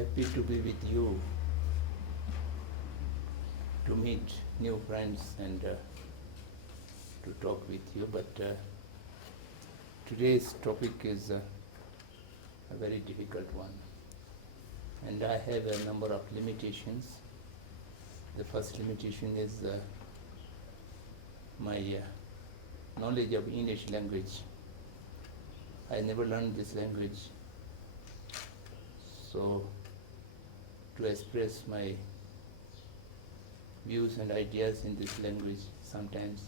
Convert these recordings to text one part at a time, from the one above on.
happy to be with you, to meet new friends and to talk with you. But today's topic is a very difficult one, and I have a number of limitations. The first limitation is my knowledge of English language. I never learned this language, so to express my views and ideas in this language sometimes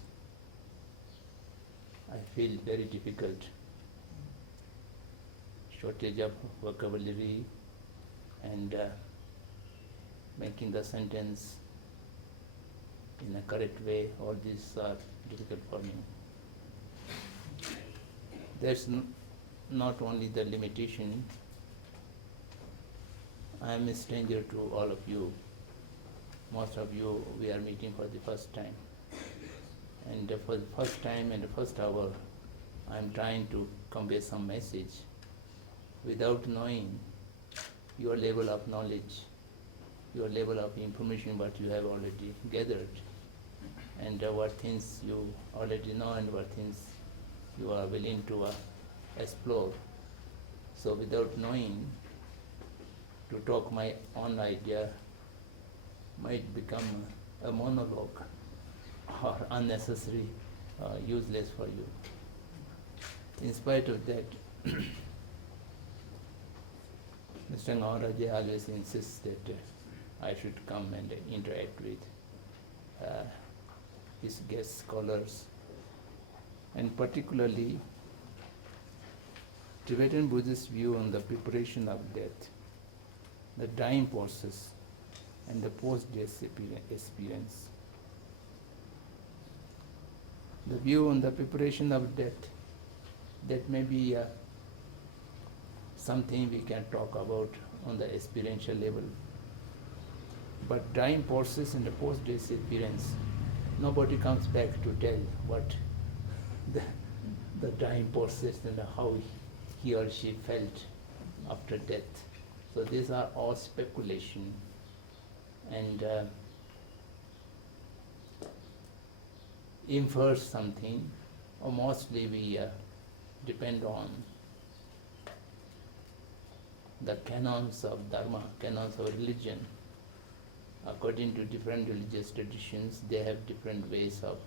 I feel very difficult. Shortage of vocabulary and making the sentence in a correct way, all these are difficult for me. There's not only the limitation, I am a stranger to all of you. Most of you we are meeting for the first time. And for the first time and the first hour, I am trying to convey some message without knowing your level of knowledge, your level of information, what you have already gathered, and what things you already know and what things you are willing to explore. So without knowing, to talk my own idea might become a monologue or unnecessary, useless for you. In spite of that, Mr. Ngawaraja always insists that I should come and interact with his guest scholars, and particularly Tibetan Buddhist view on the preparation of death, the dying process, and the post-death experience. The view on the preparation of death, that may be something we can talk about on the experiential level. But dying process and the post-death experience, nobody comes back to tell what the dying process and how he or she felt after death. So these are all speculation, and infers something, or mostly we depend on the canons of dharma, canons of religion. According to different religious traditions, they have different ways of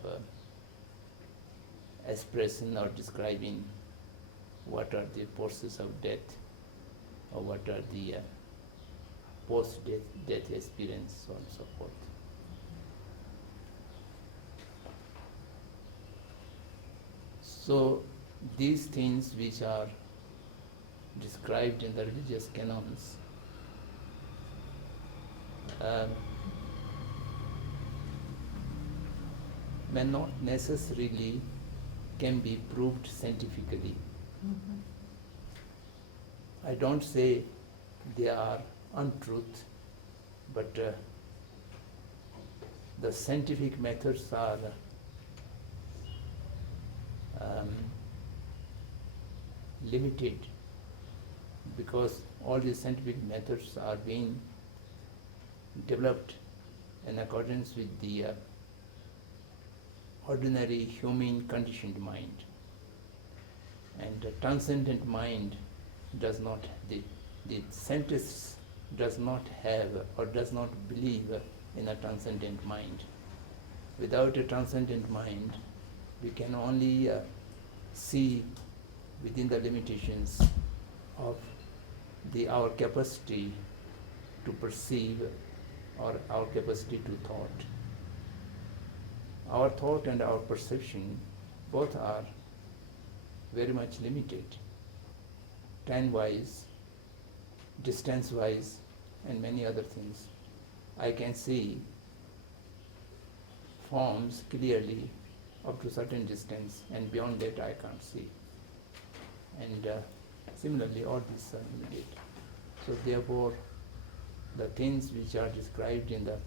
expressing or describing what are the processes of death, or what are the post-death experience, so on and so forth. So these things which are described in the religious canons may not necessarily can be proved scientifically. Mm-hmm. I don't say they are untruth, but the scientific methods are limited, because all these scientific methods are being developed in accordance with the ordinary human conditioned mind. And the transcendent mind does not, the scientist does not have or does not believe in a transcendent mind. Without a transcendent mind, we can only see within the limitations of our capacity to perceive or our capacity to thought. Our thought and our perception both are very much limited, time-wise, distance-wise, and many other things. I can see forms clearly up to certain distance, and beyond that I can't see. And similarly, all these are limited. So therefore, the things which are described in the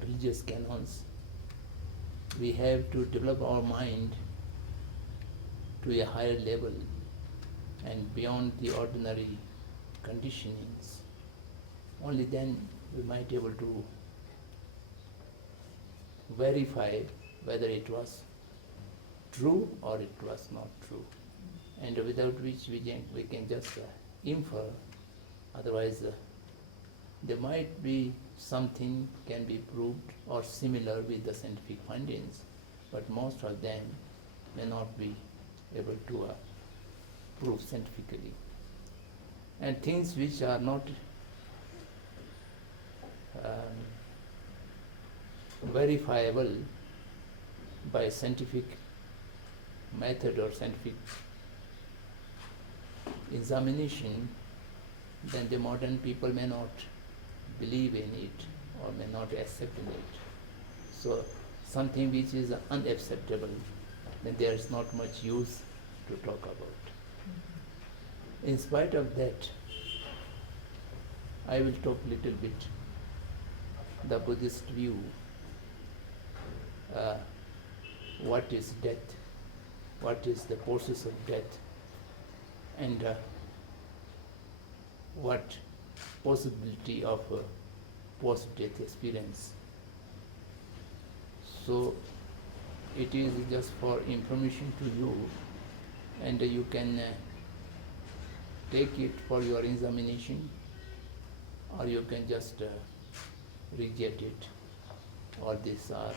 religious canons, we have to develop our mind to a higher level and beyond the ordinary conditionings Only then we might be able to verify whether it was true or it was not true, and without which we can just infer. Otherwise, there might be something can be proved or similar with the scientific findings, but most of them may not be able to prove scientifically. And things which are not verifiable by scientific method or scientific examination, then the modern people may not believe in it or may not accept in it. So something which is unacceptable, then there is not much use to talk about. In spite of that, I will talk little bit the Buddhist view. What is death? What is the process of death? And what possibility of post-death experience? So it is just for information to you, and you can take it for your examination, or you can just reject it, or these are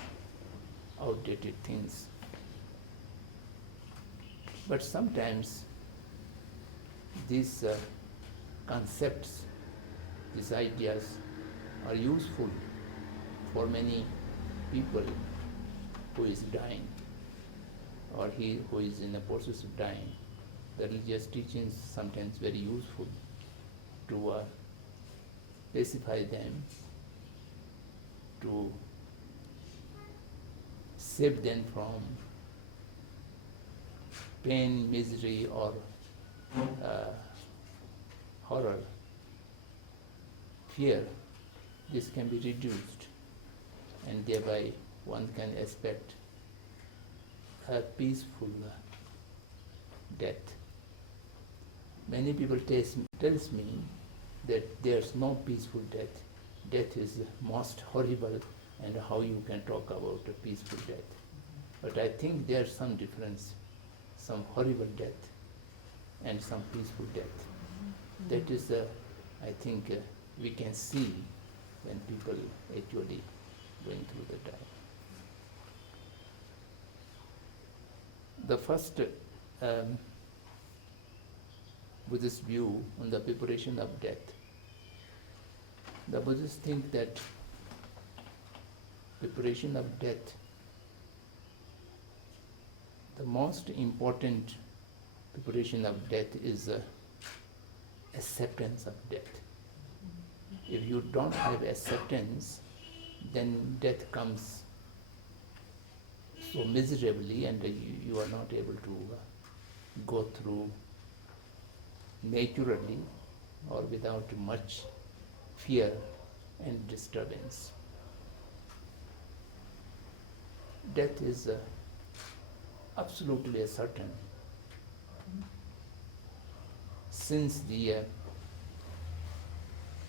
outdated things. But sometimes these concepts, these ideas are useful for many people who is dying, or he who is in the process of dying. The religious teachings sometimes very useful to specify them, to save them from pain, misery, or horror, fear. This can be reduced, and thereby one can expect a peaceful death. Many people tells me that there's no peaceful death. Death is most horrible, and how you can talk about a peaceful death. But I think there's some difference, some horrible death and some peaceful death. That is, I think, we can see when people actually going through the time. The first Buddhist view on the preparation of death. The Buddhists think that preparation of death, the most important preparation of death is acceptance of death. If you don't have acceptance, then death comes so miserably, and you are not able to go through naturally or without much fear and disturbance. Death is absolutely certain. Since the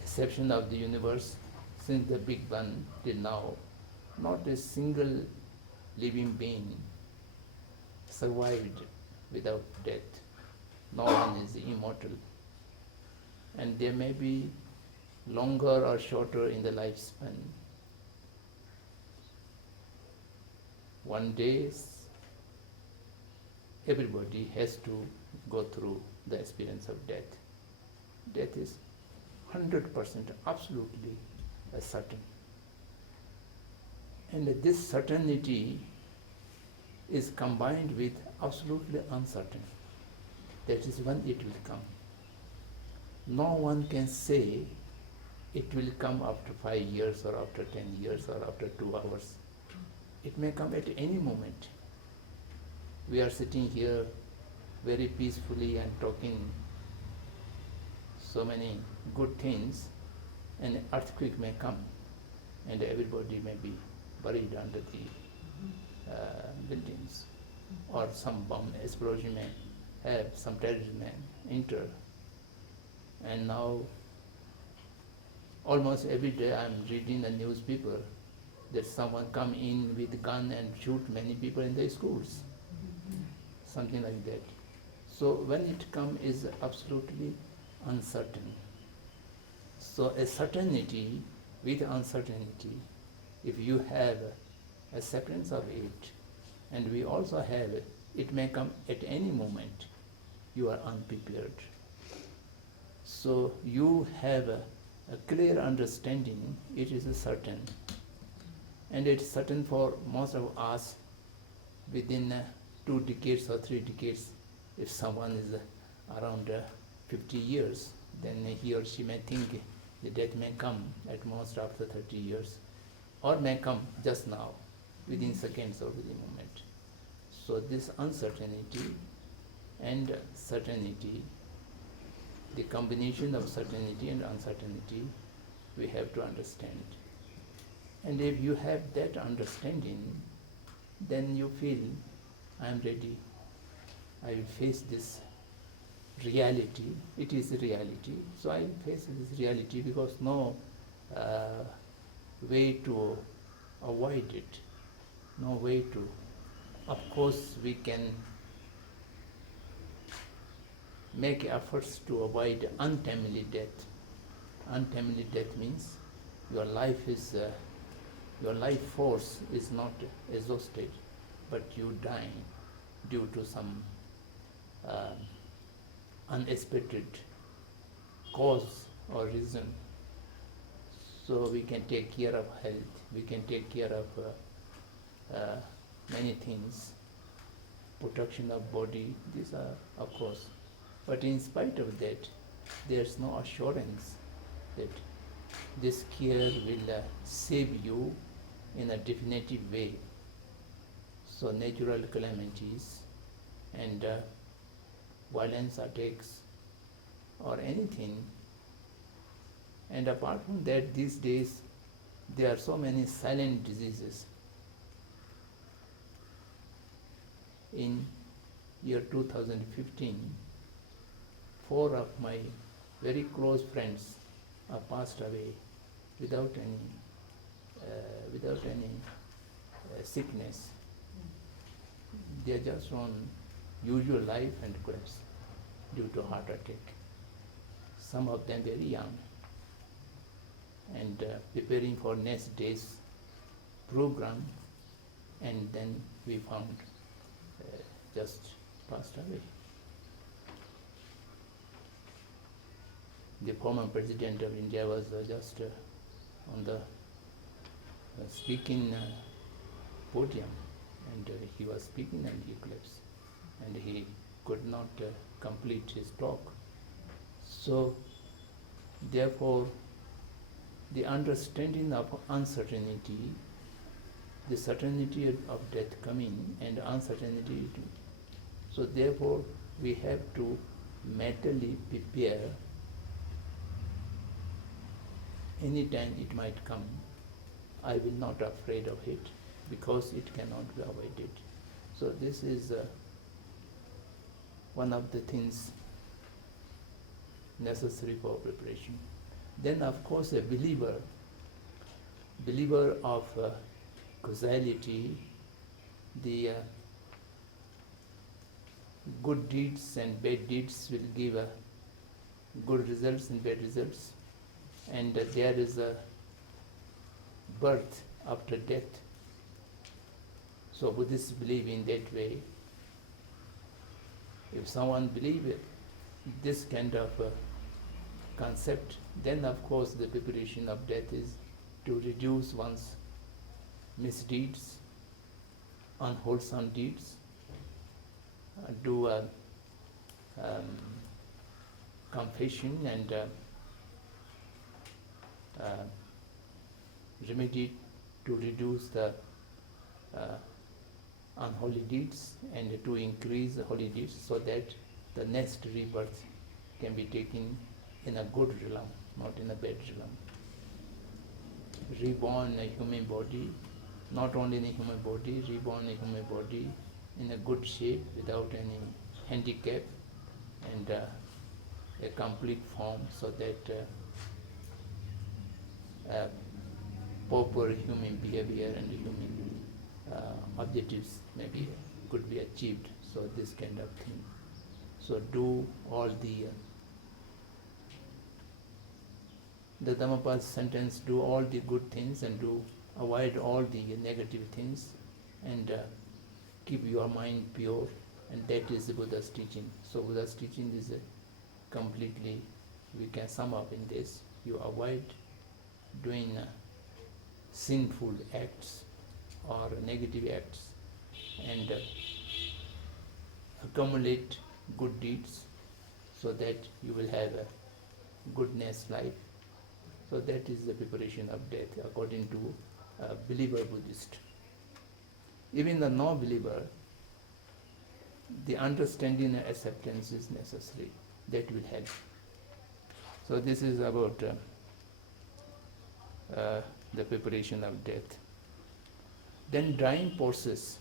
inception of the universe, since the Big Bang till now, not a single living being survived without death. No one is immortal. And there may be longer or shorter in the lifespan. One day, everybody has to go through the experience of death. Death is 100% absolutely certain. And this certainty is combined with absolutely uncertain. That is when it will come. No one can say it will come after 5 years or after 10 years or after 2 hours. It may come at any moment. We are sitting here very peacefully and talking so many good things, and an earthquake may come and everybody may be buried under the buildings, or some bomb explosion may have, some terrorist may enter, and now almost every day I'm reading the newspaper that someone come in with gun and shoot many people in the schools, something like that. So when it come is absolutely uncertain. So a certainty with uncertainty, if you have acceptance of it, and we also have it may come at any moment, you are unprepared. So you have a clear understanding, it is certain. And it's certain for most of us within 2 decades or 3 decades. If someone is around 50 years, then he or she may think the death may come at most after 30 years, or may come just now, within seconds or within a moment. So this uncertainty and certainty, the combination of certainty and uncertainty, we have to understand. And if you have that understanding, then you feel, I am ready, I will face this reality. It is a reality, so I will face this reality, because no way to avoid it, no way to. Of course, we can make efforts to avoid untimely death. Untimely death means your life force is not exhausted, but you die due to some unexpected cause or reason. So we can take care of health, we can take care of many things, protection of body, these are of course. But in spite of that, there's no assurance that this care will save you in a definitive way. So natural calamities and violence attacks or anything. And apart from that, these days there are so many silent diseases. In year 2015, 4 of my very close friends passed away without any sickness. They are just on usual life and collapse due to heart attack. Some of them very young, and preparing for next day's program, and then we found just passed away. The former president of India was just on the speaking podium, and he was speaking and he collapsed, and he could not complete his talk. So therefore, the understanding of uncertainty, the certainty of death coming and uncertainty, so therefore we have to mentally prepare. Anytime it might come, I will not afraid of it, because it cannot be avoided. So this is one of the things necessary for preparation. Then of course a believer of causality, the good deeds and bad deeds will give good results and bad results, and there is a birth after death. So Buddhists believe in that way. If someone believes this kind of concept, then of course the preparation of death is to reduce one's misdeeds, unwholesome deeds, do a confession and remedy to reduce the unholy deeds and to increase the holy deeds, so that the next rebirth can be taken in a good realm, not in a bad realm. Reborn in a human body, not only in a human body, reborn in a human body in a good shape without any handicap, and a complete form, so that uh, proper human behavior and human objectives maybe could be achieved. So this kind of thing. So do all the Dhammapada sentence, do all the good things and do avoid all the negative things, and keep your mind pure, and that is the Buddha's teaching. So Buddha's teaching is completely, we can sum up in this: you avoid doing sinful acts or negative acts, and accumulate good deeds so that you will have a goodness life. So that is the preparation of death according to a believer Buddhist. Even the non-believer, the understanding and acceptance is necessary. That will help. So this is about the preparation of death. Then dying process.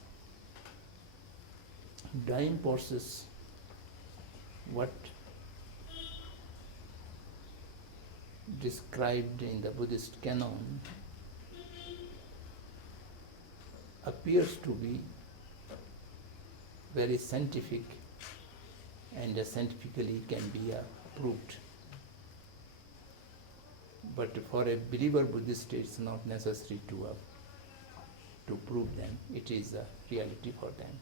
Dying process, what described in the Buddhist canon appears to be very scientific and scientifically can be proved. But for a believer Buddhist, it's not necessary to prove them. It is a reality for them.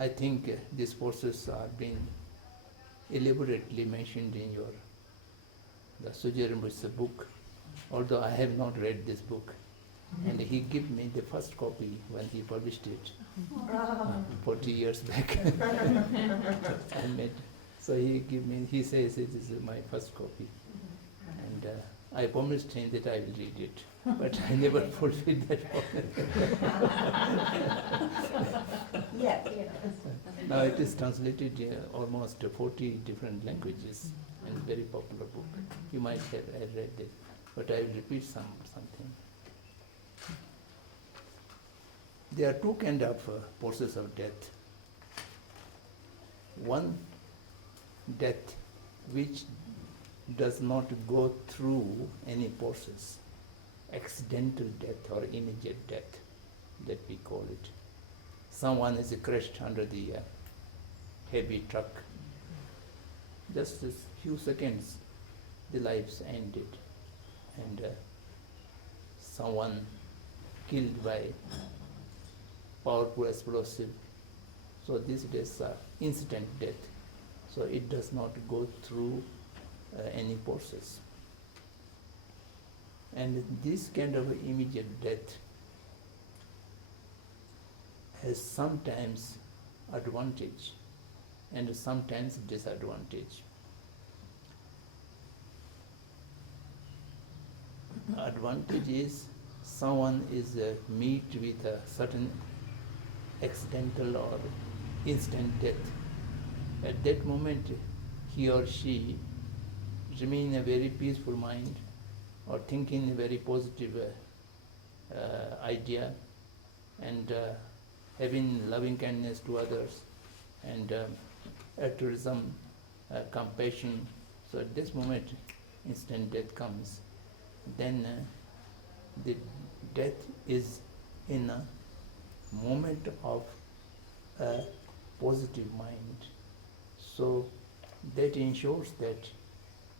I think these processes are being elaborately mentioned in the Sujay Rinpoche's book, although I have not read this book. And he gave me the first copy when he published it 40 years back. So he says it is my first copy. And I promised him that I will read it, but I never fulfilled that Yeah. Now it is translated in almost 40 different languages, and very popular book. You might have read it, but I will repeat something. There are two kinds of process of death. One, death which does not go through any process, accidental death or immediate death, that we call it. Someone is crushed under the heavy truck. Just a few seconds, the lives ended, and someone killed by powerful explosive. So this is instant death. So it does not go through any process. And this kind of immediate death has sometimes advantage and sometimes disadvantage. Advantage is someone is meet with a certain accidental or instant death. At that moment, he or she remain in a very peaceful mind or thinking a very positive idea, and having loving kindness to others, and altruism, compassion. So at this moment, instant death comes. Then the death is in a moment of a positive mind. So that ensures that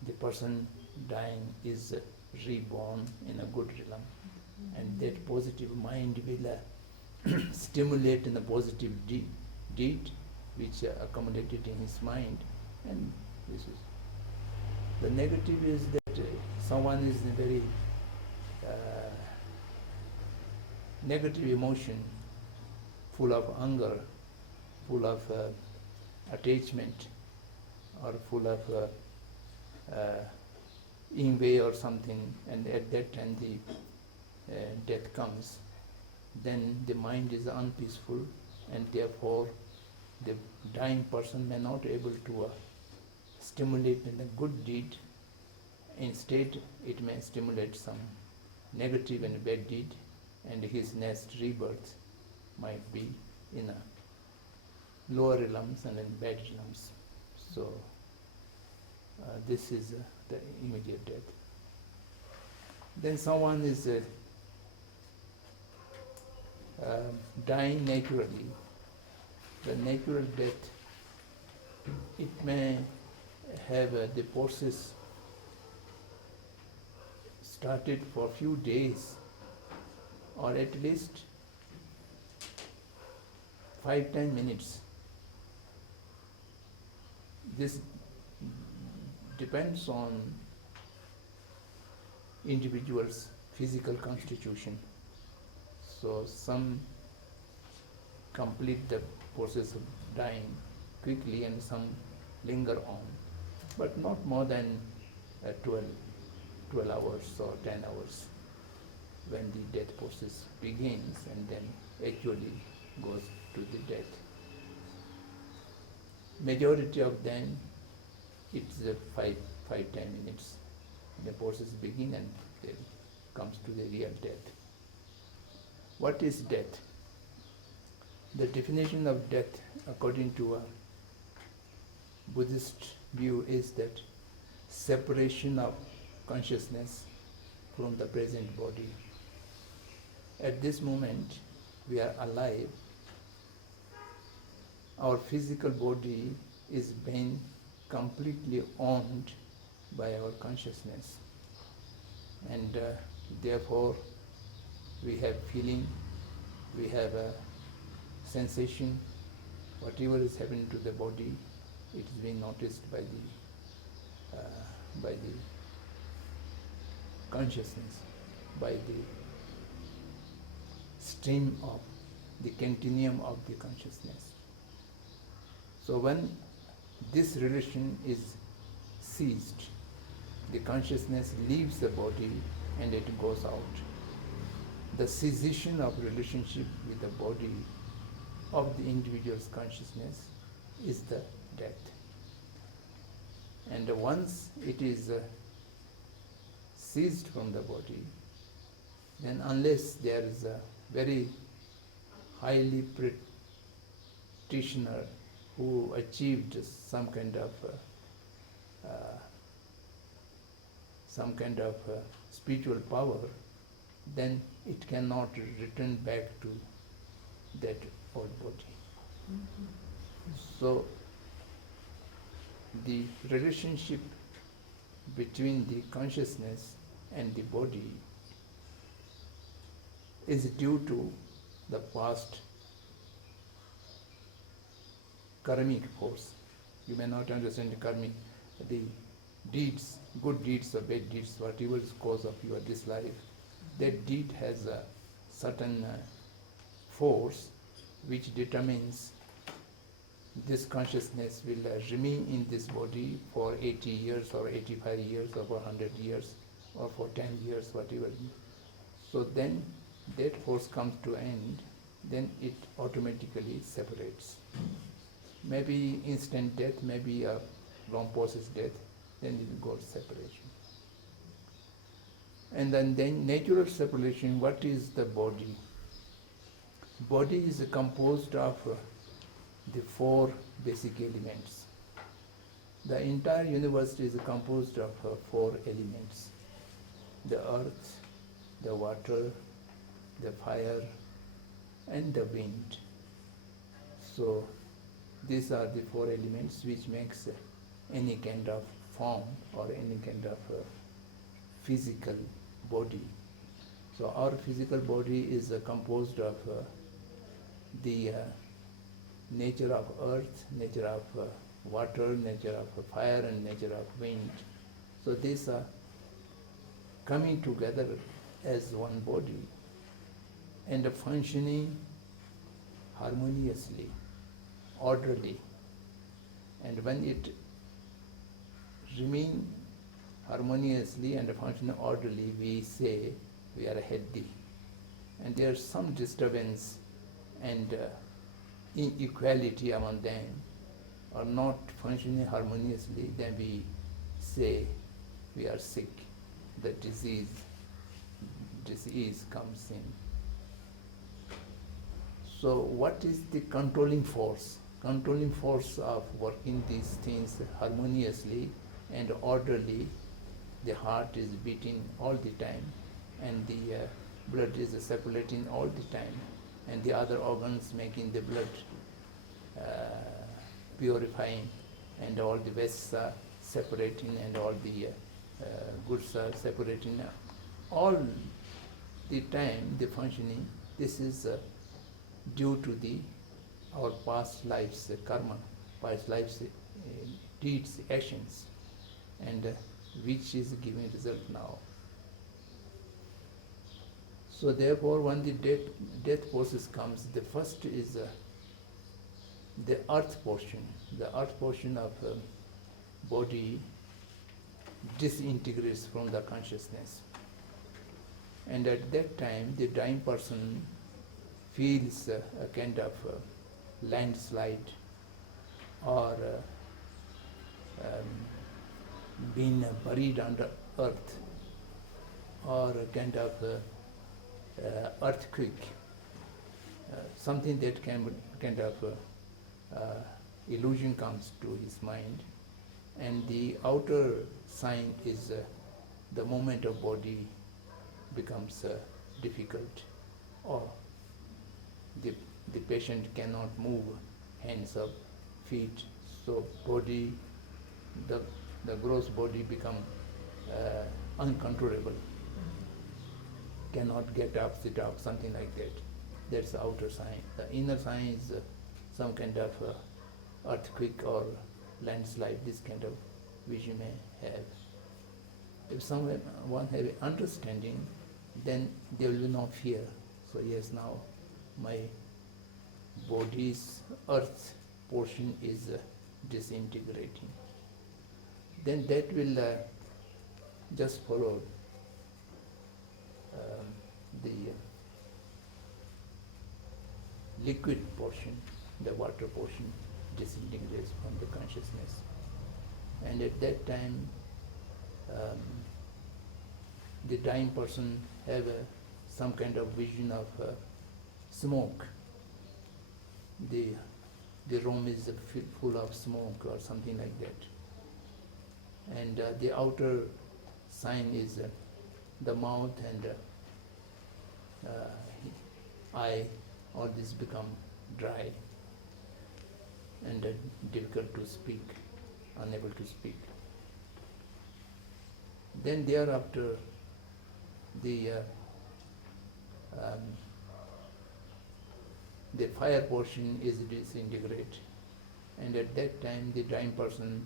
the person dying is reborn in a good realm, and that positive mind will stimulate in a positive deed which accommodated in his mind. And this is the negative is that someone is in a very negative emotion, full of anger, full of attachment, or full of envy or something, and at that time the death comes, then the mind is unpeaceful, and therefore the dying person may not able to stimulate in a good deed. Instead, it may stimulate some negative and bad deed, and his next rebirth might be in a lower realms and in bad realms. So this is the immediate death. Then someone is dying naturally. The natural death, it may have the process started for few days or at least 5-10 minutes. This depends on individual's physical constitution. So some complete the process of dying quickly and some linger on, but not more than 12 hours or 10 hours when the death process begins and then actually goes to the death. Majority of them, it's 5-10 minutes. The process begins and then comes to the real death. What is death? The definition of death, according to a Buddhist view, is that separation of consciousness from the present body. At this moment, we are alive. Our physical body is being completely owned by our consciousness, and therefore we have feeling, we have a sensation. Whatever is happening to the body, it is being noticed by the consciousness, by the stream of the continuum of the consciousness. So when this relation is ceased, the consciousness leaves the body and it goes out. The cessation of relationship with the body of the individual's consciousness is the death. And once it is ceased from the body, then unless there is a very highly practitioner who achieved some kind of spiritual power, then it cannot return back to that old body. So the relationship between the consciousness and the body is due to the past karmic force. You may not understand the karmic, the deeds, good deeds or bad deeds, whatever is cause of your this life, that deed has a certain force which determines this consciousness will remain in this body for 80 years or 85 years or for 100 years or for 10 years, whatever. So then that force comes to end, then it automatically separates. Maybe instant death, maybe a long process death, then it goes separation. And then natural separation, what is the body? Body is composed of the 4 basic elements. The entire universe is composed of 4 elements: the earth, the water, the fire, and the wind. So these are the 4 elements which makes any kind of form or any kind of physical body. So our physical body is composed of the nature of earth, nature of water, nature of fire, and nature of wind. So these are coming together as one body and functioning harmoniously, orderly. And when it remains harmoniously and functioning orderly, we say we are healthy. And there is some disturbance and inequality among them, or not functioning harmoniously, then we say we are sick. The disease comes in. So what is the controlling force? Controlling force of working these things harmoniously and orderly the heart is beating all the time, and the blood is circulating all the time, and the other organs making the blood purifying, and all the wastes are separating, and all the goods are separating. All the time the functioning, this is due to the our past lives karma, past lives deeds, actions, and which is giving result now. So therefore, when the death process comes, the first is the earth portion. The earth portion of body disintegrates from the consciousness. And at that time, the dying person feels a kind of landslide, or being buried under earth, or a kind of earthquake, something that kind of illusion comes to his mind. And the outer sign is the movement of body becomes difficult, or the patient cannot move hands or feet, so body, the gross body become uncontrollable, cannot get up, sit up, something like that. That's the outer sign. The inner sign is some kind of earthquake or landslide, this kind of which you may have. If someone have understanding, then there will be no fear. So yes, now my body's earth portion is disintegrating. Then that will just follow the liquid portion, the water portion disintegrates from the consciousness. And at that time, the dying person have some kind of vision of smoke. The room is full of smoke or something like that. And the outer sign is the mouth and eye, all this become dry and difficult to speak, unable to speak. Then thereafter, the fire portion is disintegrate, and at that time the dying person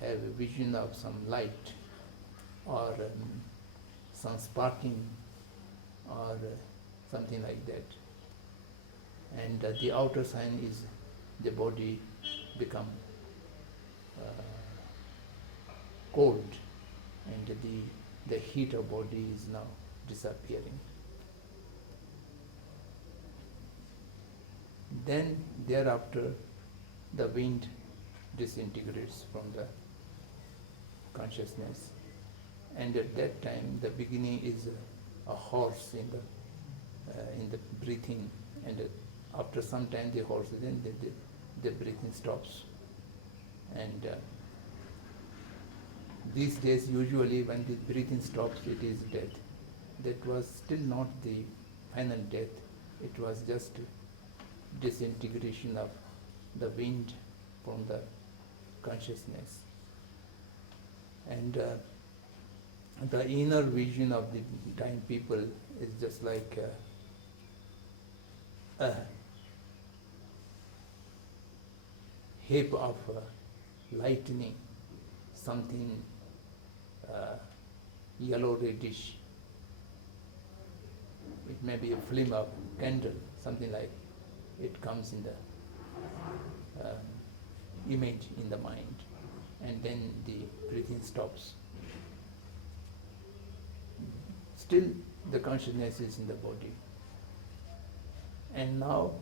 have a vision of some light, or some sparking, or something like that. And the outer sign is the body become cold, and the heat of body is now disappearing. Then thereafter, the wind disintegrates from the consciousness, and at that time the beginning is a horse in the breathing, and after some time the horse, then the breathing stops. And these days usually when the breathing stops, it is death. That was still not the final death, it was just disintegration of the wind from the consciousness. And the inner vision of the dying people is just like a heap of lightning, something yellow reddish. It may be a flame of candle, something like it comes in the image in the mind, and then the breathing stops. Still the consciousness is in the body. And now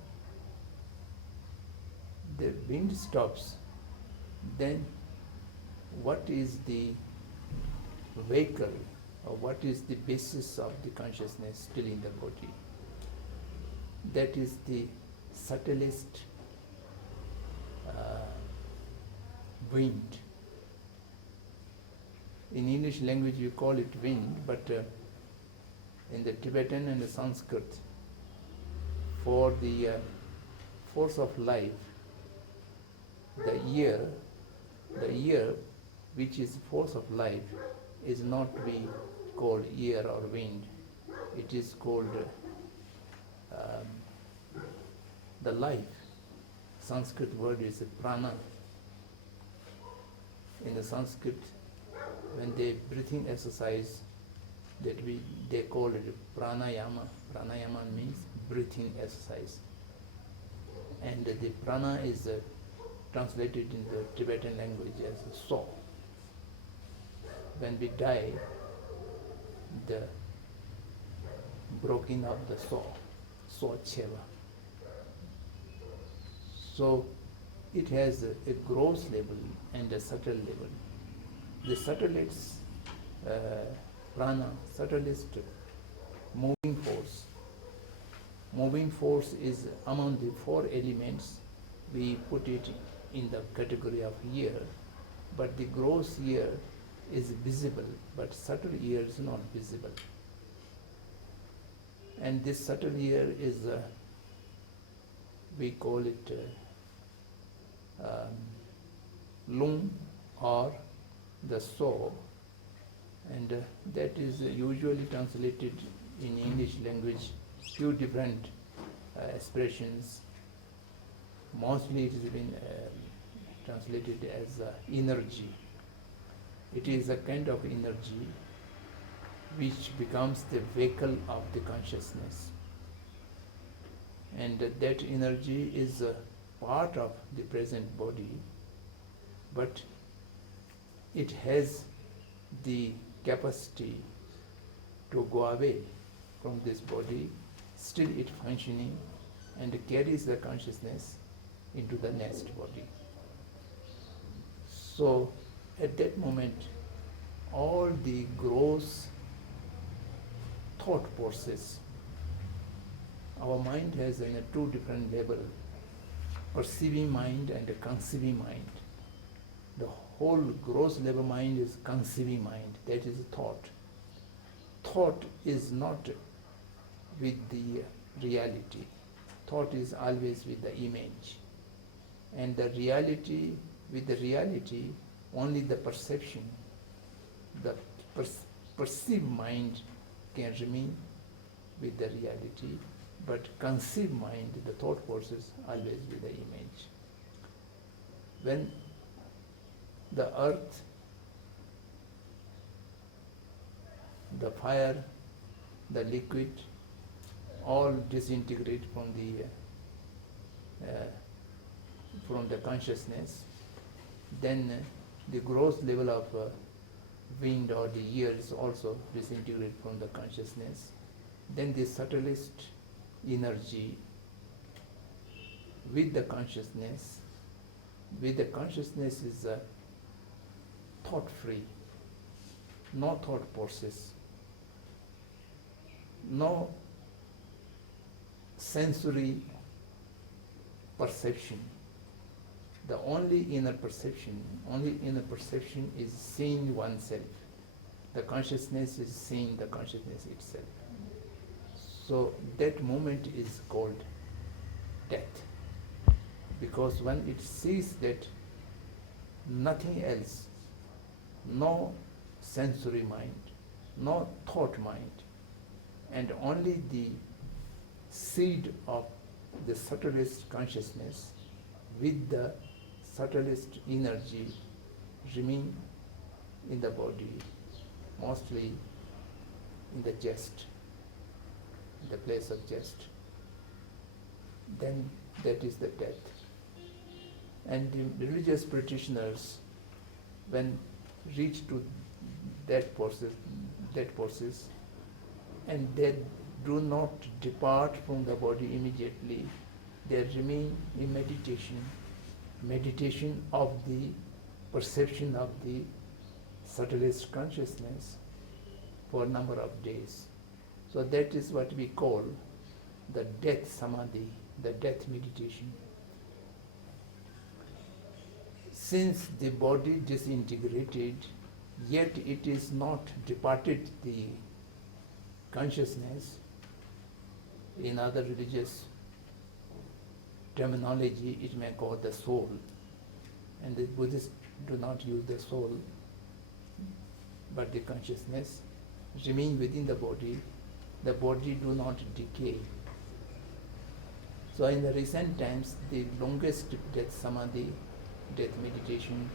the wind stops, then what is the vehicle, or what is the basis of the consciousness still in the body? That is the subtlest wind. In English language we call it wind, but in the Tibetan and the Sanskrit, for the force of life, the year which is force of life is not to be called air or wind. It is called the life. Sanskrit word is prana. In the Sanskrit, when they breathing exercise, they call it pranayama. Pranayama means breathing exercise. And the prana is translated in the Tibetan language as so. When we die, the broken of the so cheva. So it has a gross level and a subtle level. The subtlest prana, subtlest moving force. Moving force is among the four elements. We put it in the category of year, but the gross year is visible, but subtle year is not visible. And this subtle year is, we call it lung or the soul, and that is usually translated in English language few different expressions. Mostly it has been translated as energy. It is a kind of energy which becomes the vehicle of the consciousness, and that energy is a part of the present body, but it has the capacity to go away from this body, still it functioning and carries the consciousness into the next body. So at that moment, all the gross thought process, our mind has in a two different level, perceiving mind and a conceiving mind. The whole gross level mind is conceiving mind, that is thought. Thought is not with the reality. Thought is always with the image. And the reality, with the reality, only the perception, the perceived mind can remain with the reality, but conceived mind, the thought process, always with the image. When the earth, the fire, the liquid, all disintegrate from the consciousness, then the gross level of wind or the air is also disintegrate from the consciousness. Then the subtlest energy with the consciousness is thought free, no thought process, no sensory perception. The only inner perception is seeing oneself. The consciousness is seeing the consciousness itself. So that moment is called death. Because when it sees that nothing else, no sensory mind, no thought mind, and only the seed of the subtlest consciousness with the subtlest energy remain in the body, mostly in the chest, the place of chest. Then that is the death. And the religious practitioners, when reach to that process, and they do not depart from the body immediately, they remain in meditation of the perception of the subtlest consciousness for a number of days. So that is what we call the death samadhi, the death meditation. Since the body disintegrated, yet it is not departed the consciousness. In other religious terminology, it may call the soul, and the Buddhists do not use the soul, but the consciousness remain within the body do not decay. So in the recent times, the longest death samadhi, death meditation,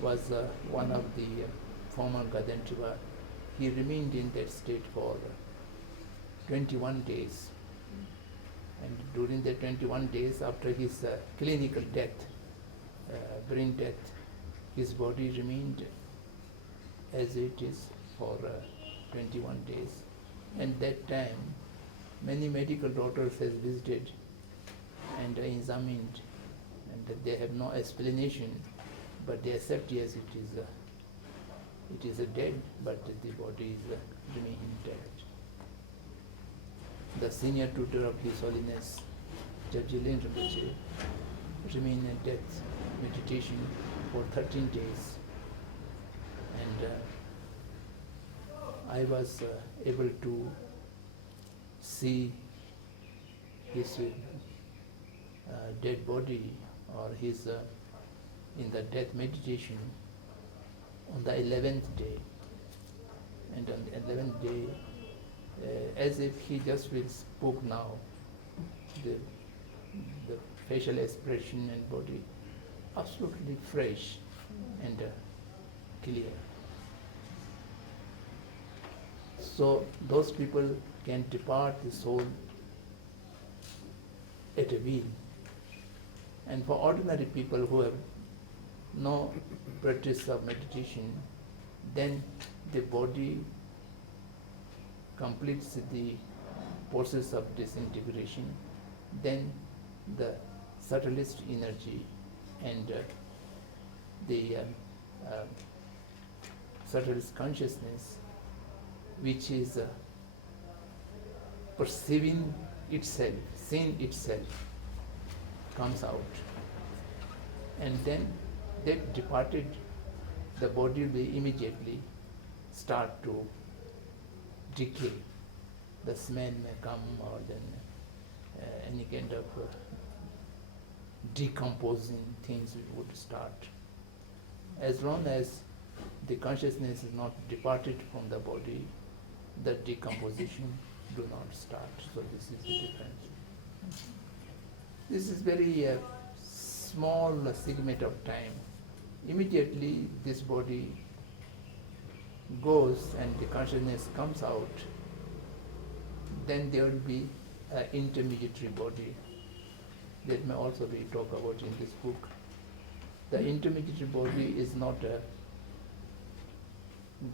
was one of the former Gadantriva. He remained in that state for 21 days. And during the 21 days after his clinical death, brain death, his body remained as it is for 21 days. And that time, many medical doctors has visited and examined, and they have no explanation, but they accept, yes, it is a dead, but the body is remain intact. The senior tutor of His Holiness, Judge Jilen Rinpoche, remained in death meditation for 13 days, and I was able to see his dead body, or his in the death meditation on the 11th day. And on the 11th day, as if he just will spoke now, the facial expression and body absolutely fresh and clear. So those people can depart the soul at a will. And for ordinary people who have no practice of meditation, then the body completes the process of disintegration, then the subtlest energy and the subtlest consciousness, which is perceiving itself, seeing itself, comes out. And then that departed, the body will immediately start to decay. The smell may come, or then any kind of decomposing things would start. As long as the consciousness is not departed from the body, the decomposition do not start. So this is the difference. This is very small segment of time. Immediately this body goes and the consciousness comes out, then there will be an intermediary body that may also be talked about in this book. The intermediary body is not a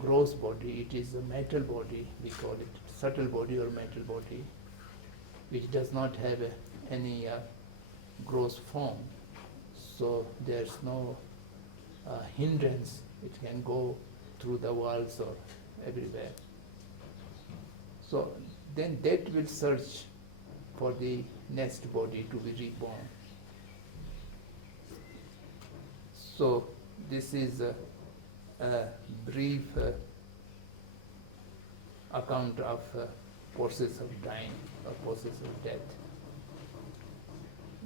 gross body, it is a metal body, we call it subtle body or metal body, which does not have any gross form. So there's no hindrance, it can go through the walls or everywhere. So then that will search for the next body to be reborn. So this is a brief account of process of dying or process of death.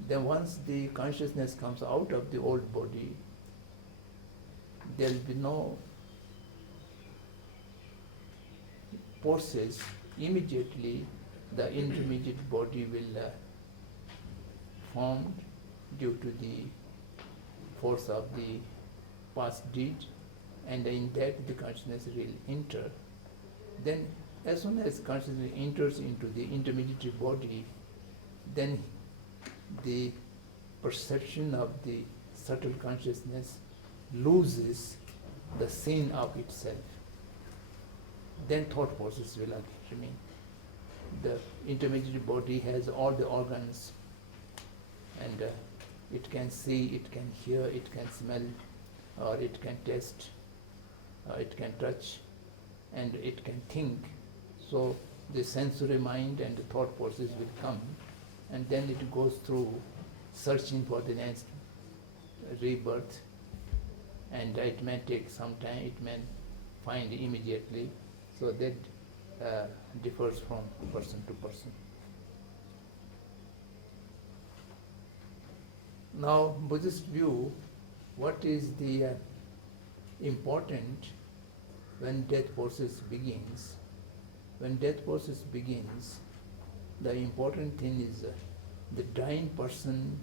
Then once the consciousness comes out of the old body, there will be no process. Immediately the intermediate body will form due to the force of the past deed, and in that the consciousness will enter. Then as soon as consciousness enters into the intermediate body, then the perception of the subtle consciousness loses the scene of itself. Then thought process will remain. The intermediate body has all the organs, and it can see, it can hear, it can smell, or it can taste, it can touch, and it can think. So the sensory mind and the thought process will come, and then it goes through searching for the next rebirth, and it may take some time, it may find immediately, so that differs from person to person. Now, Buddhist view, what is the important when death process begins? When death process begins, the important thing is the dying person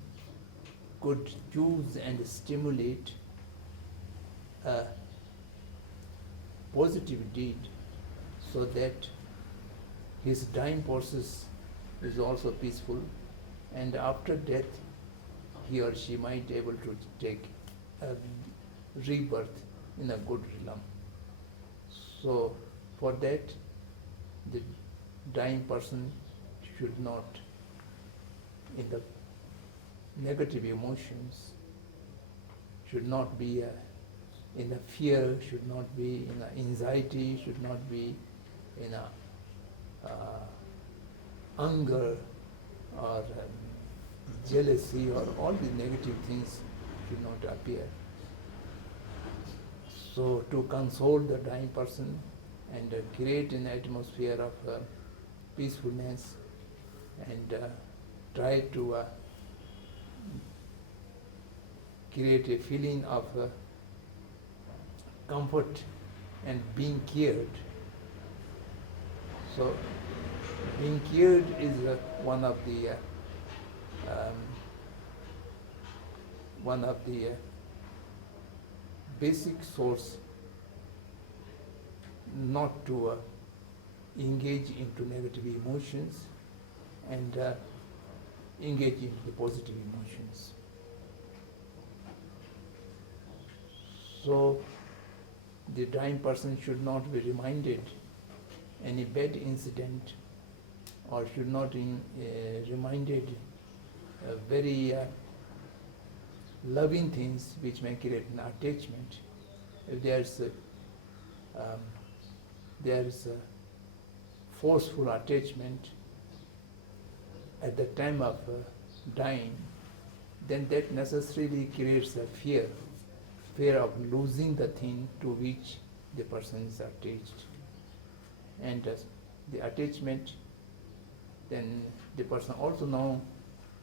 could choose and stimulate a positive deed so that his dying process is also peaceful, and after death he or she might be able to take a rebirth in a good realm. So for that, the dying person should not, in the negative emotions, should not be in a fear, should not be in a anxiety, should not be in a anger or jealousy, or all the negative things should not appear. So to console the dying person and create an atmosphere of peacefulness, and try to create a feeling of comfort and being cared. So being cared is one of the basic source not to engage into negative emotions and engage into the positive emotions. So the dying person should not be reminded any bad incident, or should not reminded very loving things which may create an attachment. If there is a forceful attachment at the time of dying, then that necessarily creates a fear of losing the thing to which the person is attached. And the attachment, then the person also know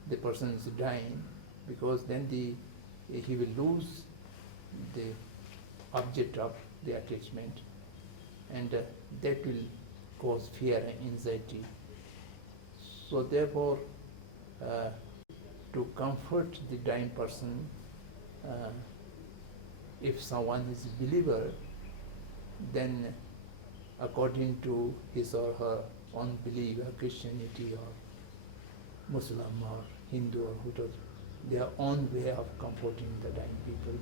the person is dying, because then he will lose the object of the attachment, and that will cause fear and anxiety. So therefore, to comfort the dying person, if someone is a believer, then according to his or her own belief, Christianity or Muslim or Hindu or whatever, their own way of comforting the dying people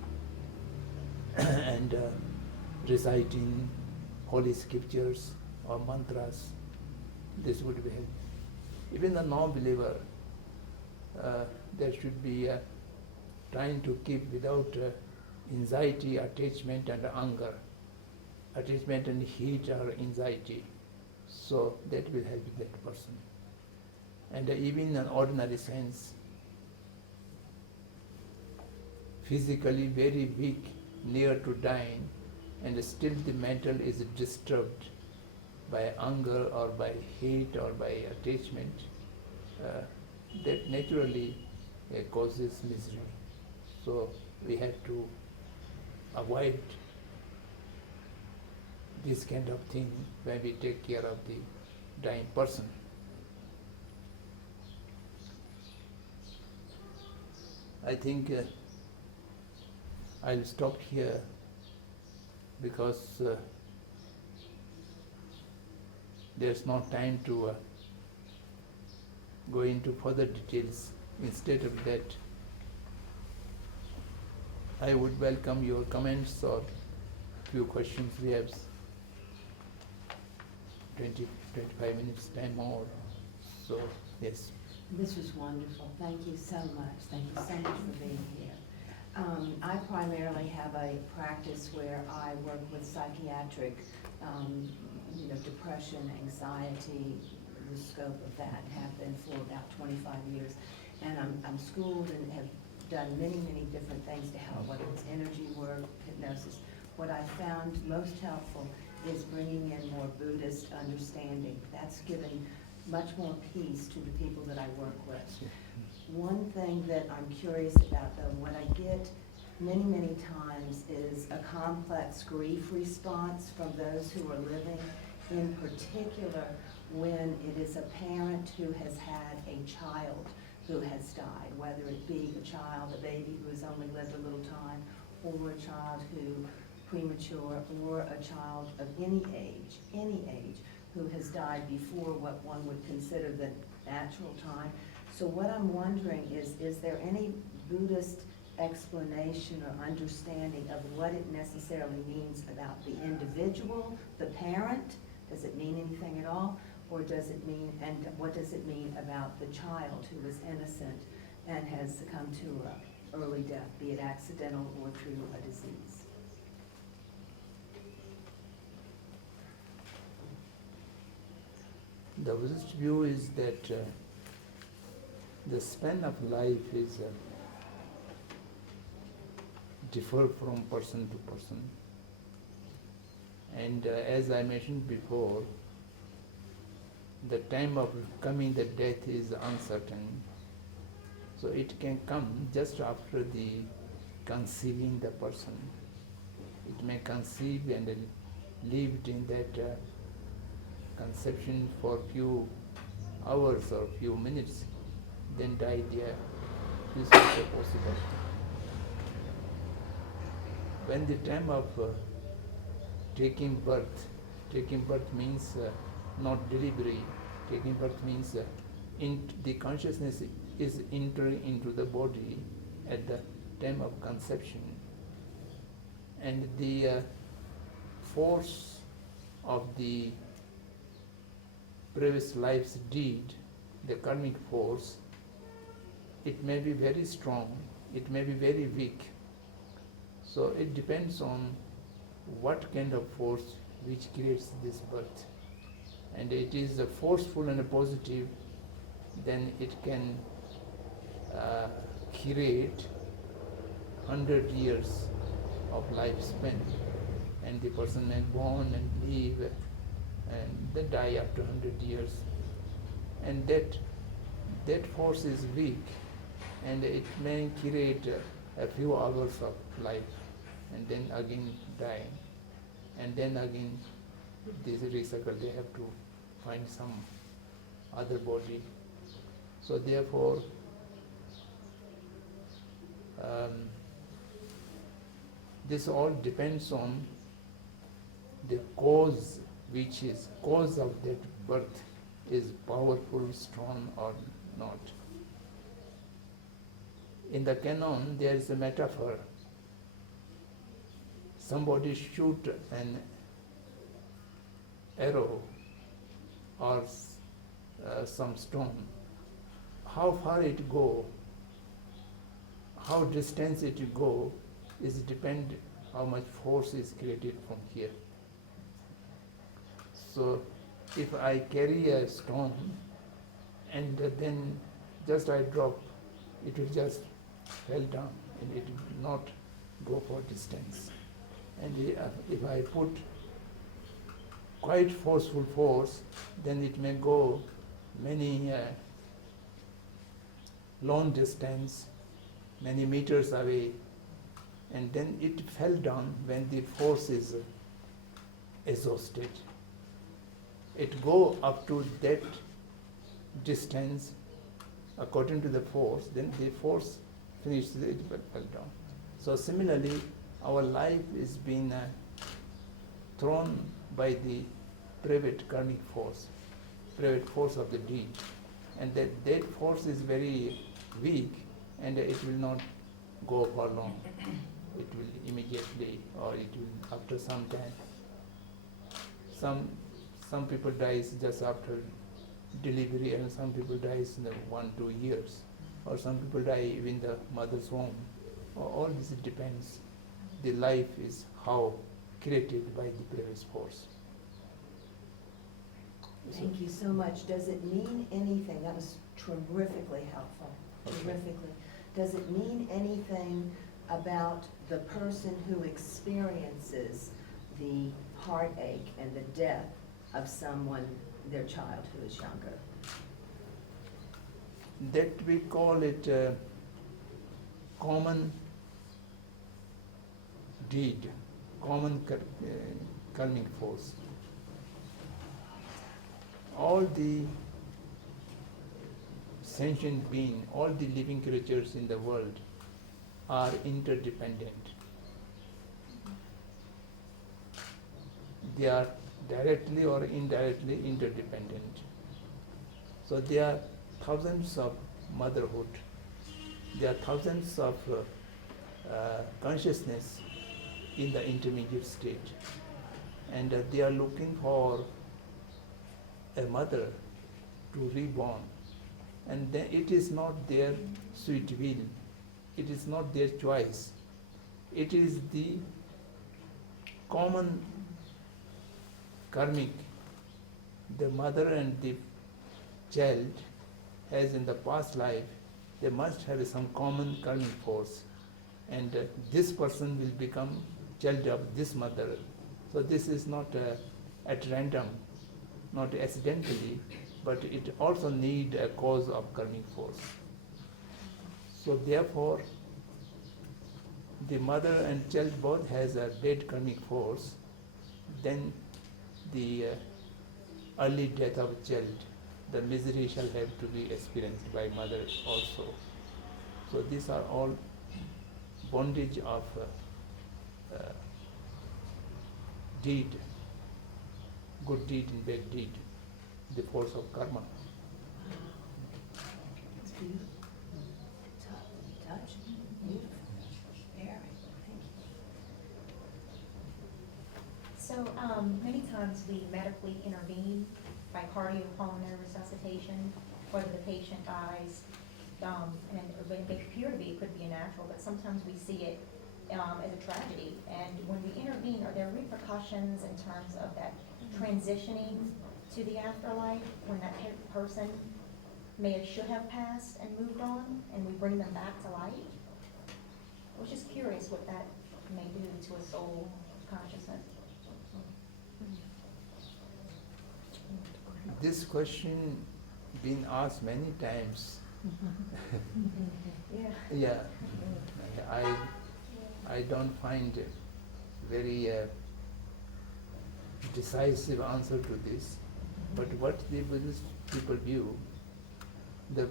and reciting holy scriptures or mantras, this would be helpful. Even the non-believer, there should be trying to keep without anxiety, attachment and anger, attachment and heat or anxiety. So that will help that person. And even in an ordinary sense, physically very weak, near to dying, and still the mental is disturbed by anger or by hate or by attachment, that naturally causes misery. So we have to avoid this kind of thing when we take care of the dying person. I think I'll stop here, because there's no time to go into further details. Instead of that, I would welcome your comments or few questions. We have 20-25 minutes time more. So yes. This was wonderful. Thank you so much. Thank you so much for being here. I primarily have a practice where I work with psychiatric, depression, anxiety, the scope of that, have been for about 25 years. And I'm schooled and have done many, many different things to help, whether it's energy work, hypnosis. What I found most helpful is bringing in more Buddhist understanding. That's given much more peace to the people that I work with. One thing that I'm curious about, though, what I get many, many times is a complex grief response from those who are living, in particular when it is a parent who has had a child who has died, whether it be a baby who has only lived a little time, or a child who premature, or a child of any age who has died before what one would consider the natural time. So what I'm wondering is there any Buddhist explanation or understanding of what it necessarily means about the individual, the parent? Does it mean anything at all? Or does it mean, and what does it mean about the child who was innocent and has succumbed to an early death, be it accidental or through a disease? The Buddhist view is that the span of life is differ from person to person. And as I mentioned before, the time of coming the death is uncertain. So it can come just after the conceiving the person. It may conceive and lived in that conception for few hours or few minutes, then die there. This is also possible. When the time of taking birth means not delivery. Taking birth means the consciousness is entering into the body at the time of conception, and the force of the previous life's deed, the karmic force, it may be very strong, it may be very weak. So it depends on what kind of force which creates this birth. And it is forceful and positive, then it can create 100 years of lifespan, and the person may born and live and then die after 100 years. And that force is weak, and it may create a few hours of life, and then again die, and then again this recycle, they have to find some other body. So therefore, this all depends on the cause, which is cause of that birth is powerful, strong or not. In the canon, there is a metaphor. Somebody shoot an arrow or some stone. How far it go, how distance it go, is depend how much force is created from here. So if I carry a stone and then just I drop, it will just fell down and it will not go for distance. And if I put quite forceful force, then it may go many long distance, many meters away, and then it fell down when the force is exhausted. It go up to that distance according to the force, then the force finished, it fell down. So similarly, our life is being thrown by the private karmic force, private force of the deed, and that force is very weak, and it will not go for long. It will immediately, or it will after some time. Some people dies just after delivery, and some people dies in the 1-2 years, or some people die in the mother's womb. All this depends. The life is how created by the previous force. Thank you so much. Does it mean anything? That was terrifically helpful, Okay. terrifically. Does it mean anything about the person who experiences the heartache and the death of someone, their child who is younger? That we call it a common deed, common karmic force. All the sentient beings, all the living creatures in the world are interdependent. They are directly or indirectly interdependent. So there are thousands of motherhood, there are thousands of consciousness in the intermediate state, and they are looking for a mother to reborn, and then it is not their sweet will, it is not their choice, it is the common karmic the mother and the child has in the past life. They must have some common karmic force, and this person will become child of this mother. So this is not at random, not accidentally, but it also need a cause of karmic force. So therefore, the mother and child both has a dead karmic force. Then the early death of child, the misery shall have to be experienced by mother also. So these are all bondage of deed, good deed and bad deed, the force of karma. It's beautiful. Touch, beautiful, very, thank you. So many times we medically intervene by cardiopulmonary resuscitation, whether the patient dies, and they appear to be, it could be a natural, but sometimes we see it as a tragedy. And when we intervene, are there repercussions in terms of that transitioning to the afterlife when that person should have passed and moved on, and we bring them back to life? I was just curious what that may do to a soul consciousness. This question been asked many times. Yeah. Yeah, I don't find a very decisive answer to this, but what the Buddhist people view, the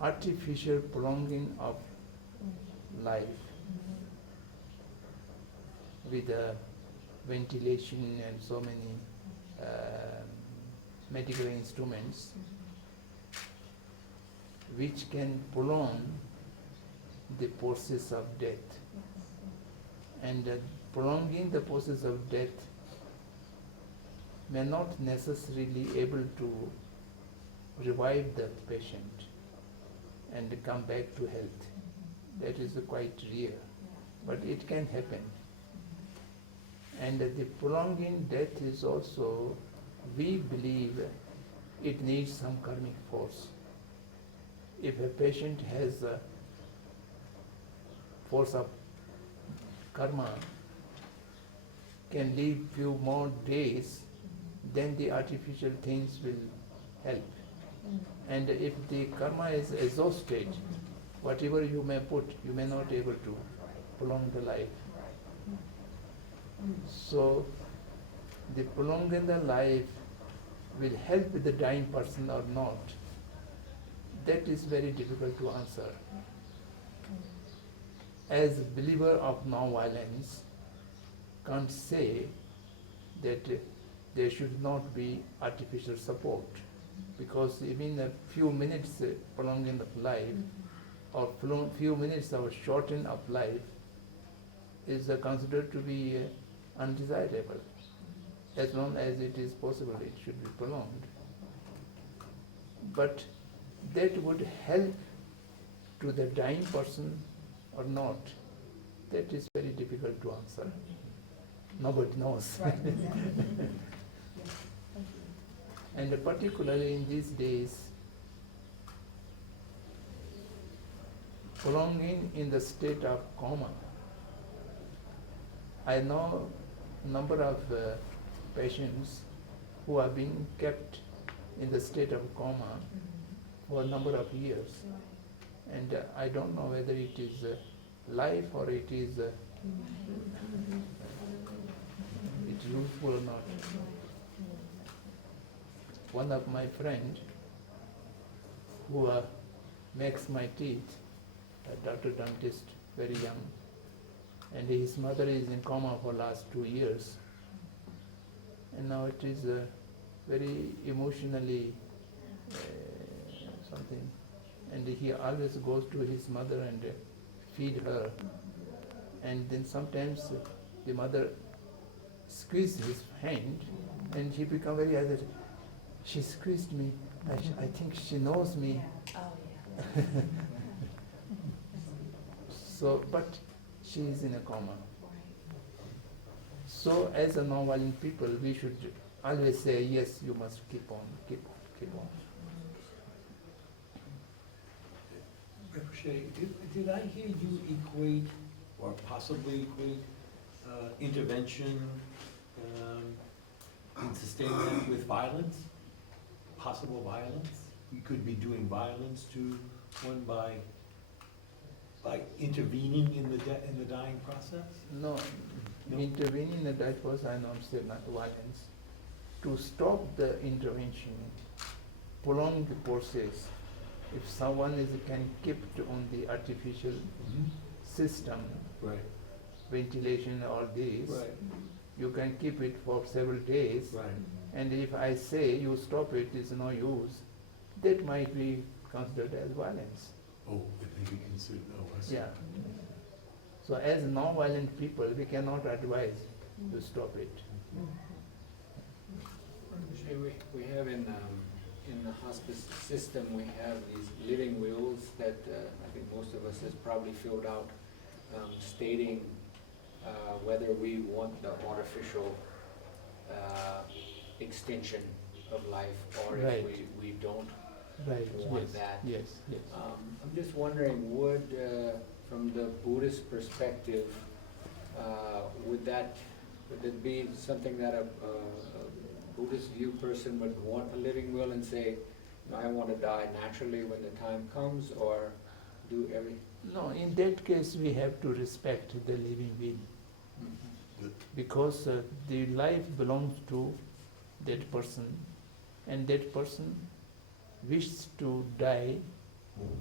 artificial prolonging of life with ventilation and so many medical instruments which can prolong the process of death. And prolonging the process of death may not necessarily able to revive the patient and come back to health. That is quite rare, but it can happen. And the prolonging death is also, we believe, it needs some karmic force. If a patient has a force of karma, can live few more days, then the artificial things will help. And if the karma is exhausted, whatever you may put, you may not able to prolong the life. So the prolonging the life will help the dying person or not, that is very difficult to answer. As a believer of non-violence, can't say that there should not be artificial support, because even a few minutes prolonging of life or few minutes of shortening of life is considered to be undesirable. As long as it is possible, it should be prolonged. But that would help to the dying person or not, that is very difficult to answer. Nobody knows. Right, exactly. Yeah, thank you. And particularly in these days, prolonging in the state of coma. I know number of patients who have been kept in the state of coma for a number of years. And I don't know whether it is life or it is it's useful or not. One of my friend who makes my teeth, a doctor dentist, very young, and his mother is in coma for last 2 years. And now it is very emotionally something. And he always goes to his mother and feed her. And then sometimes the mother squeezes his hand and he become very agitated. She squeezed me. I think she knows me. Oh, yeah. So, but she is in a coma. So as a non-violent people, we should always say, yes, you must keep on, keep on, keep on. Ricochet, did I hear you equate, or possibly equate, intervention in sustainment with violence? Possible violence? You could be doing violence to one by intervening in the dying process? No, No? intervening in the death process, I know I'm still not violence. To stop the intervention, prolong the process, if someone can keep it on the artificial system, Right, ventilation, all these, right, you can keep it for several days. right. And if I say you stop it, it's no use, that might be considered as violence. Oh, it may be considered, oh, I see. Yeah. So as non-violent people, we cannot advise to stop it. We have in the hospice system, we have these living wills that I think most of us has probably filled out, stating whether we want the artificial extension of life, or if Right. we don't Right, want yes, that. yes, yes. I'm just wondering, would, from the Buddhist perspective, would it be something that a Buddhist view person would want a living will and say, "No, I want to die naturally when the time comes," or do every? No, in that case, we have to respect the living will, because the life belongs to that person, and that person wishes to die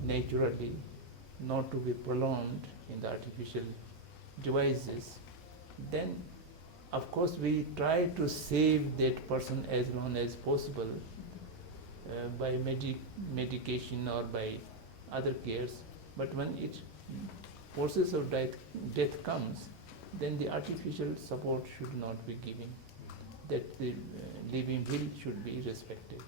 naturally, not to be prolonged in the artificial devices. Then, of course, we try to save that person as long as possible by medication or by other cares. But when it process of death comes, then the artificial support should not be given. That the living will should be respected.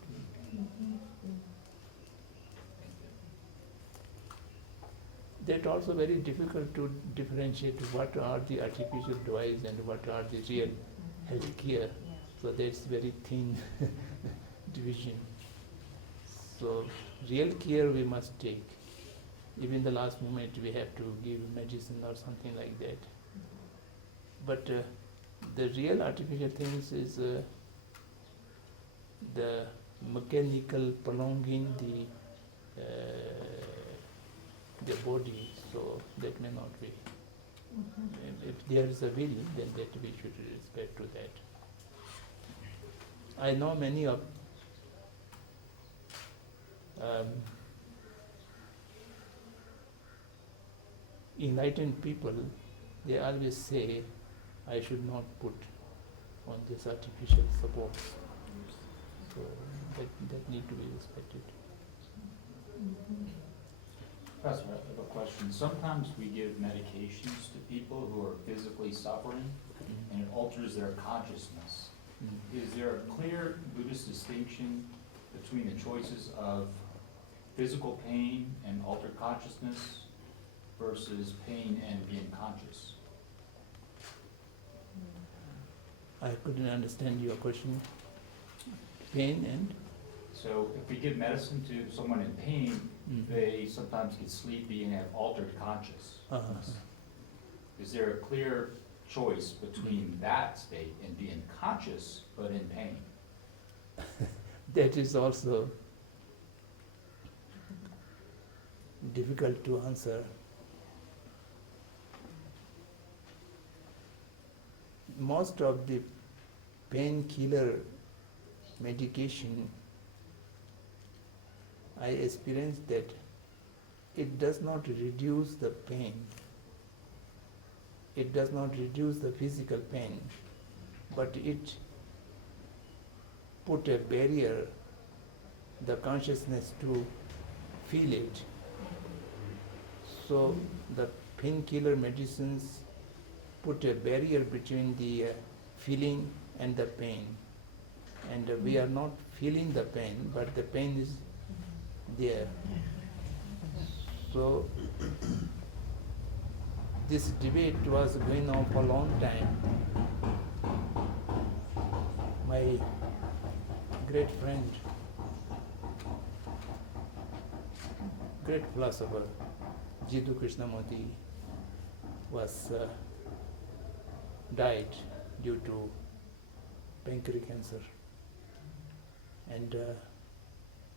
That also very difficult to differentiate what are the artificial device and what are the real health care. So that's very thin division. So real care we must take. Even the last moment we have to give medicine or something like that. But the real artificial things is the mechanical prolonging the body, so that may not be. If there is a will, then that we should respect to that. I know many of enlightened people, they always say, I should not put on this artificial supports. So that need to be respected. Professor, I have a question. Sometimes we give medications to people who are physically suffering, and it alters their consciousness. Is there a clear Buddhist distinction between the choices of physical pain and altered consciousness versus pain and being conscious? I couldn't understand your question. Pain and? So if we give medicine to someone in pain, they sometimes get sleepy and have altered consciousness. Is there a clear choice between that state and being conscious but in pain? That is also difficult to answer. Most of the painkiller medication, I experienced that it does not reduce the pain. It does not reduce the physical pain, but it put a barrier, the consciousness to feel it. So the painkiller medicines put a barrier between the feeling and the pain. And we are not feeling the pain, but the pain is there. So this debate was going on for a long time. My great friend, great philosopher, Jiddu Krishnamurti, was died due to pancreatic cancer. And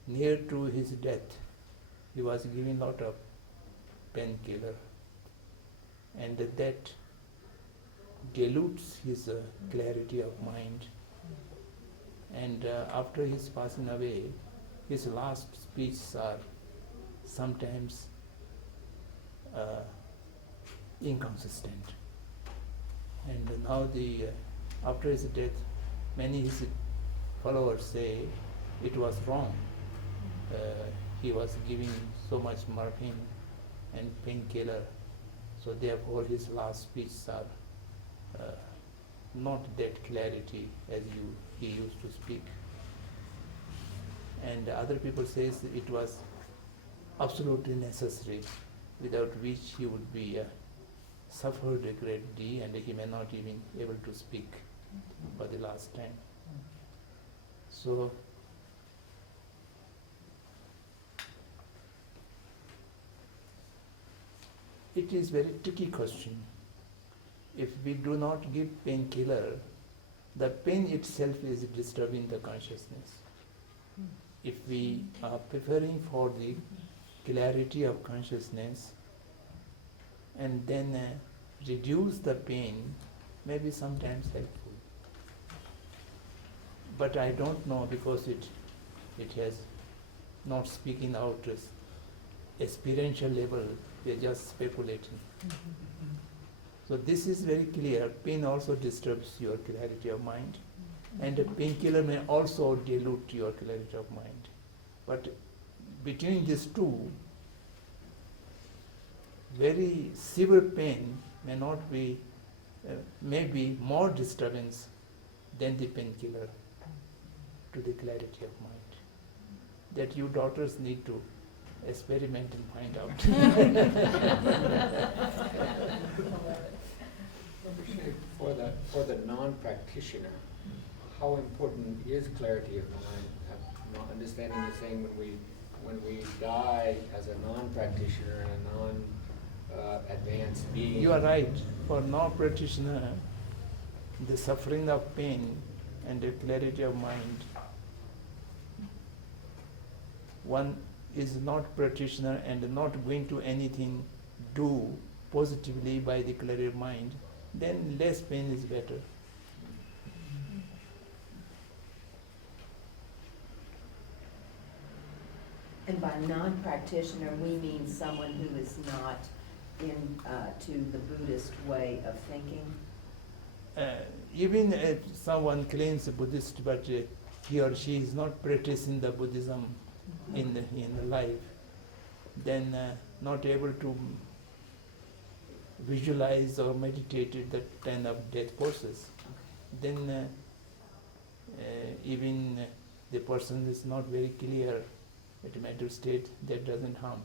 near to his death, he was giving lot of painkiller, and that dilutes his clarity of mind. And after his passing away, his last speeches are sometimes inconsistent. And now after his death, many his followers say it was wrong. He was giving so much morphine and painkiller, so therefore his last speeches are not that clarity as he used to speak. And other people says it was absolutely necessary, without which he would be suffered a great deal, and he may not even able to speak for the last time. So it is very tricky question. If we do not give painkiller, the pain itself is disturbing the consciousness. If we are preparing for the clarity of consciousness and then reduce the pain, maybe sometimes helpful. But I don't know, because it has not speaking out as experiential level, we are just speculating. So this is very clear. Pain also disturbs your clarity of mind, and a painkiller may also dilute your clarity of mind. But between these two, very severe pain may not be, may be more disturbance than the painkiller to the clarity of mind. That you doctors need to experiment and find out. For the non-practitioner, how important is clarity of mind? Not understanding the saying when we die as a non-practitioner and a non-advanced being. You are right. For non-practitioner, the suffering of pain and the clarity of mind, one is not practitioner and not going to anything do positively by the clarity of mind, then less pain is better. And by non-practitioner, we mean someone who is not to the Buddhist way of thinking. Even if someone claims a Buddhist, but he or she is not practicing the Buddhism in the life, then not able to visualize or meditate the kind of death process, then even the person is not very clear at a mental state, that doesn't harm.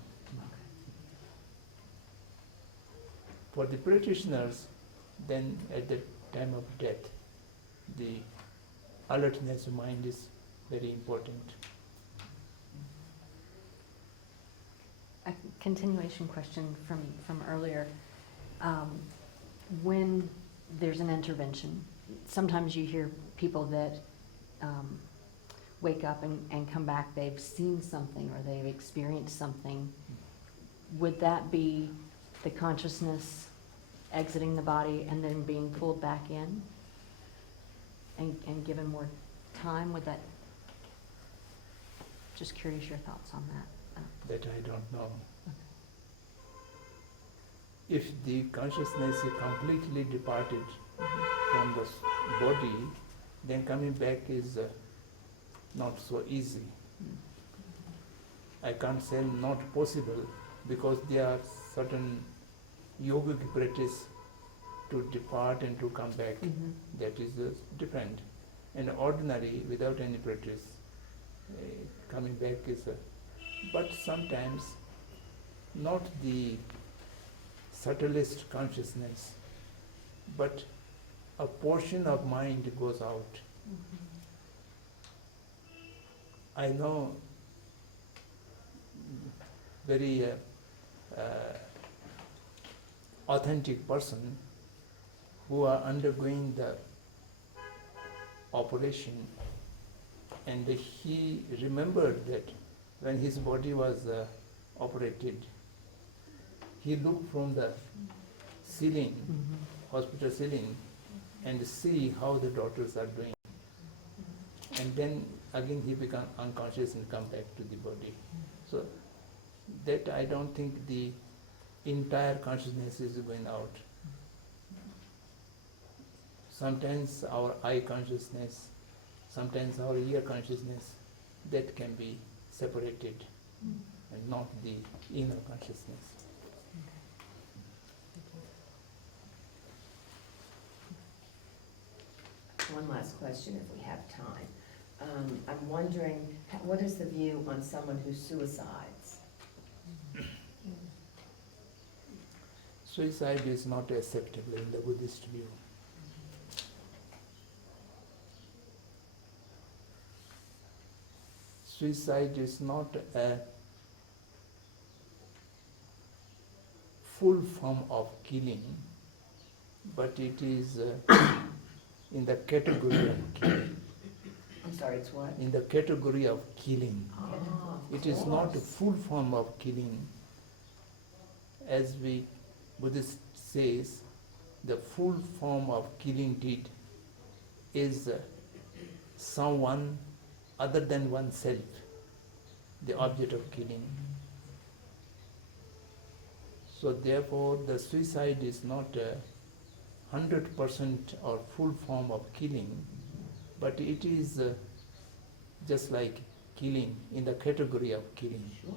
For the practitioners, then at the time of death, the alertness of mind is very important. continuation question from earlier. When there's an intervention, sometimes you hear people that wake up and come back, they've seen something or they've experienced something. Would that be the consciousness exiting the body and then being pulled back in? And given more time, would that, just curious your thoughts on that. That I don't know. If the consciousness is completely departed from the body, then coming back is not so easy. I can't say not possible, because there are certain yogic practice to depart and to come back. That is different. And ordinary, without any practice, coming back is but sometimes not the subtlest consciousness, but a portion of mind goes out. I know very authentic person who are undergoing the operation, and he remembered that when his body was operated, he looked from the ceiling, hospital ceiling, and see how the doctors are doing. And then again he become unconscious and come back to the body. So that I don't think the entire consciousness is going out. Sometimes our eye consciousness, sometimes our ear consciousness, that can be separated, and not the inner consciousness. One last question if we have time. I'm wondering, what is the view on someone who suicides? Suicide is not acceptable in the Buddhist view. Suicide is not a full form of killing, but it is in the category of killing. I'm sorry, it's what? In the category of killing. Ah, It is not a full form of killing. As we Buddhist says, the full form of killing deed is someone other than oneself, the object of killing. So therefore the suicide is not a 100% or full form of killing, but it is just like killing, in the category of killing. sure.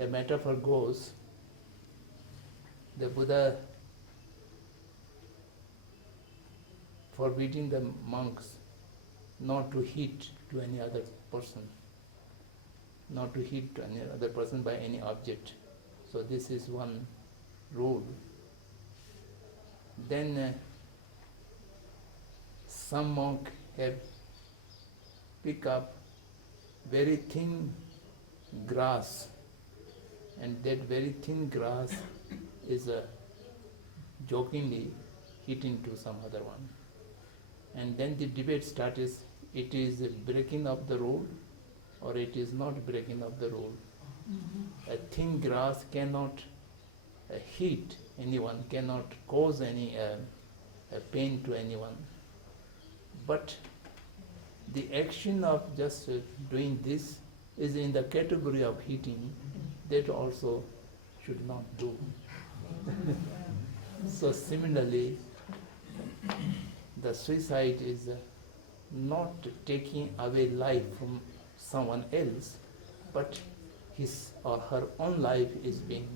A metaphor goes, the Buddha forbidding the monks not to hit to any other person, not to hit to any other person by any object. So this is one rule. Then some monk have pick up very thin grass, and that very thin grass is jokingly hit into some other one. And then the debate starts, it is breaking of the rule or it is not breaking of the rule. A thin grass cannot hit anyone, cannot cause any pain to anyone. But the action of just doing this is in the category of hitting, that also should not do. So similarly, the suicide is not taking away life from someone else, but his or her own life is being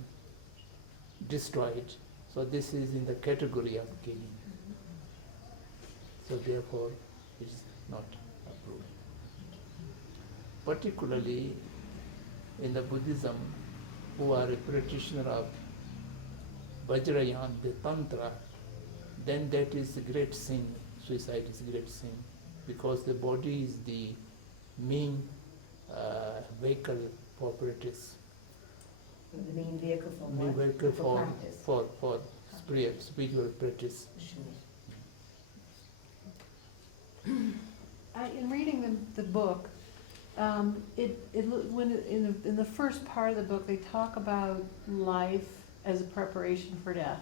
destroyed. So this is in the category of killing. So therefore, it is not approved. Particularly in the Buddhism, who are a practitioner of Vajrayana, the Tantra, then that is a great sin. Suicide is a great sin, because the body is the main vehicle for practice. The main vehicle for Main what? vehicle for, practice. for spiritual practice. In reading the book, in the first part of the book, they talk about life as a preparation for death.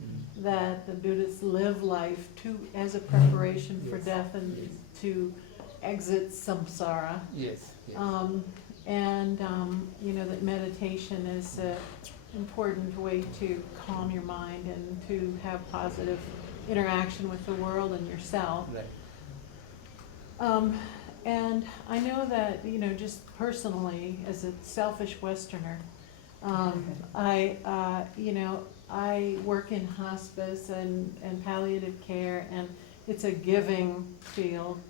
Mm. That the Buddhists live life as a preparation for Yes. death and Yes. to exit samsara. Yes, yes. That meditation is an important way to calm your mind and to have positive interaction with the world and yourself. Right. And I know that, just personally, as a selfish Westerner, I work in hospice and palliative care, and it's a giving field.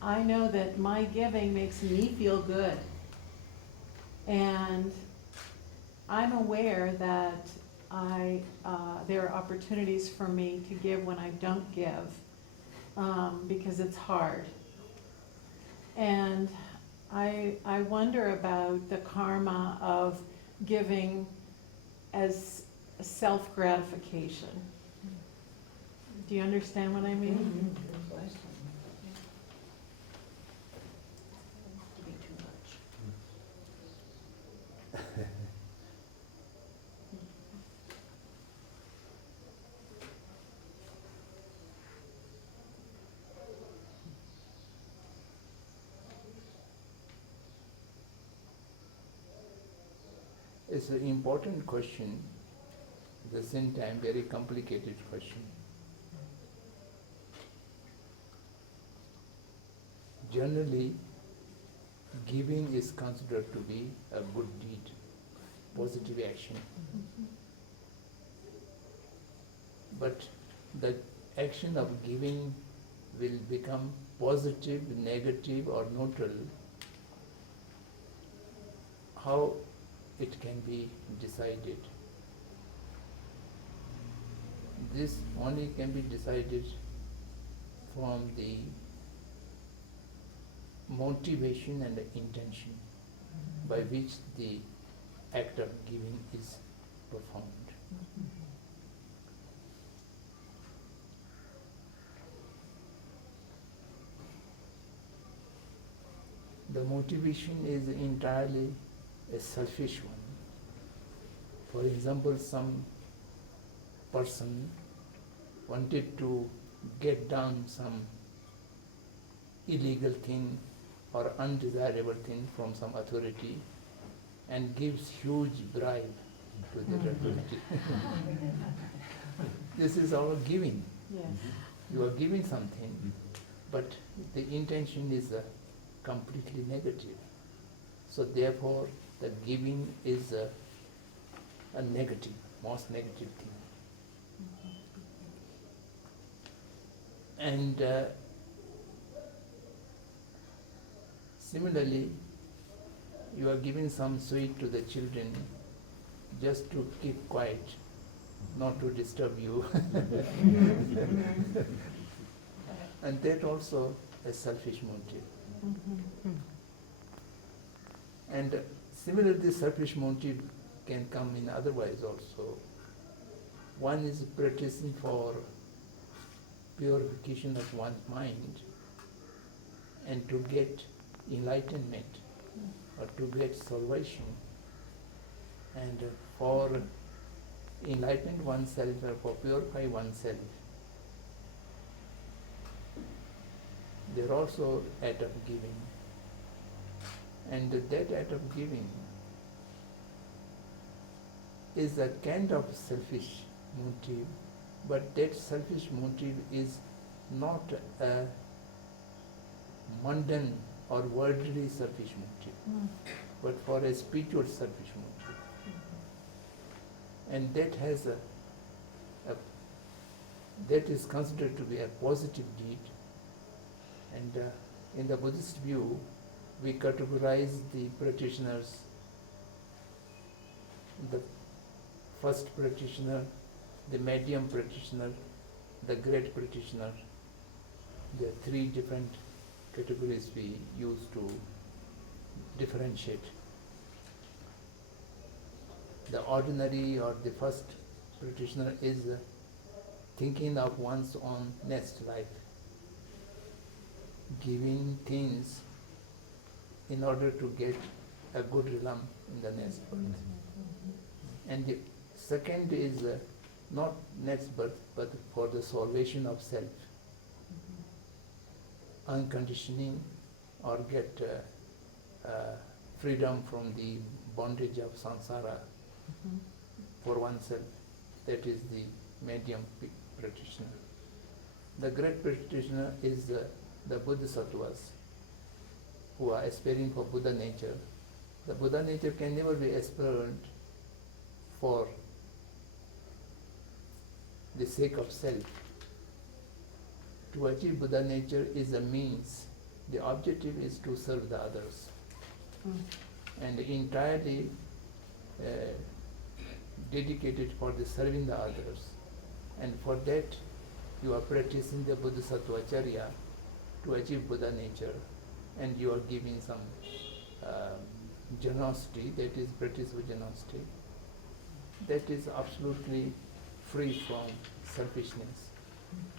I know that my giving makes me feel good. And I'm aware that there are opportunities for me to give when I don't give. Because it's hard. And I wonder about the karma of giving as self-gratification. Do you understand what I mean? Good question. To be too much. It's an important question, at the same time very complicated question. Generally, giving is considered to be a good deed, positive action. But the action of giving will become positive, negative, or neutral. How it can be decided? This only can be decided from the motivation and the intention by which the act of giving is performed. The motivation is entirely a selfish one. For example, some person wanted to get down some illegal thing or undesirable thing from some authority and gives huge bribe to that authority. This is all giving. Yes. You are giving something, but the intention is completely negative. So therefore, the giving is a negative, most negative thing. And similarly, you are giving some sweet to the children just to keep quiet, not to disturb you. And that also a selfish motive. And similarly, selfish motive can come in other ways also. One is practicing for purification of one's mind and to get enlightenment or to get salvation, and for enlighten oneself or for purify oneself. They're also act of giving. And that act of giving is a kind of selfish motive, but that selfish motive is not a mundane or worldly selfish motive, but for a spiritual selfish motive. And that has that is considered to be a positive deed. And in the Buddhist view, we categorize the practitioners, the first practitioner, the medium practitioner, the great practitioner. There are three different categories we use to differentiate. The ordinary or the first practitioner is thinking of one's own next life, giving things in order to get a good realm in the next birth. And the second is not next birth, but for the salvation of self, unconditioning or get freedom from the bondage of samsara for oneself. That is the medium practitioner. The great practitioner is the Bodhisattvas who are aspiring for Buddha nature. The Buddha nature can never be aspirant for the sake of self. To achieve Buddha nature is a means. The objective is to serve the others. And entirely dedicated for the serving the others. And for that you are practicing the Bodhisattva Acharya to achieve Buddha nature, and you are giving some generosity, that is practice with generosity. That is absolutely free from selfishness,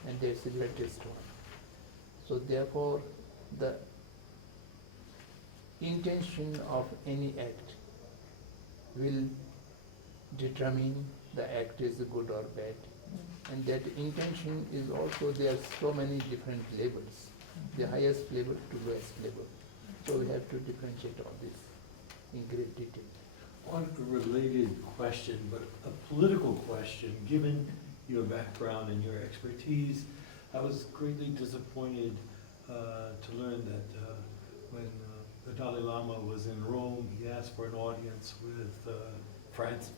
and that's the greatest one. So therefore the intention of any act will determine the act is good or bad. And that intention is also, there are so many different levels, the highest level to lowest level. So we have to differentiate all this in great detail. On a related question, but a political question, given your background and your expertise, I was greatly disappointed to learn that when the Dalai Lama was in Rome, he asked for an audience with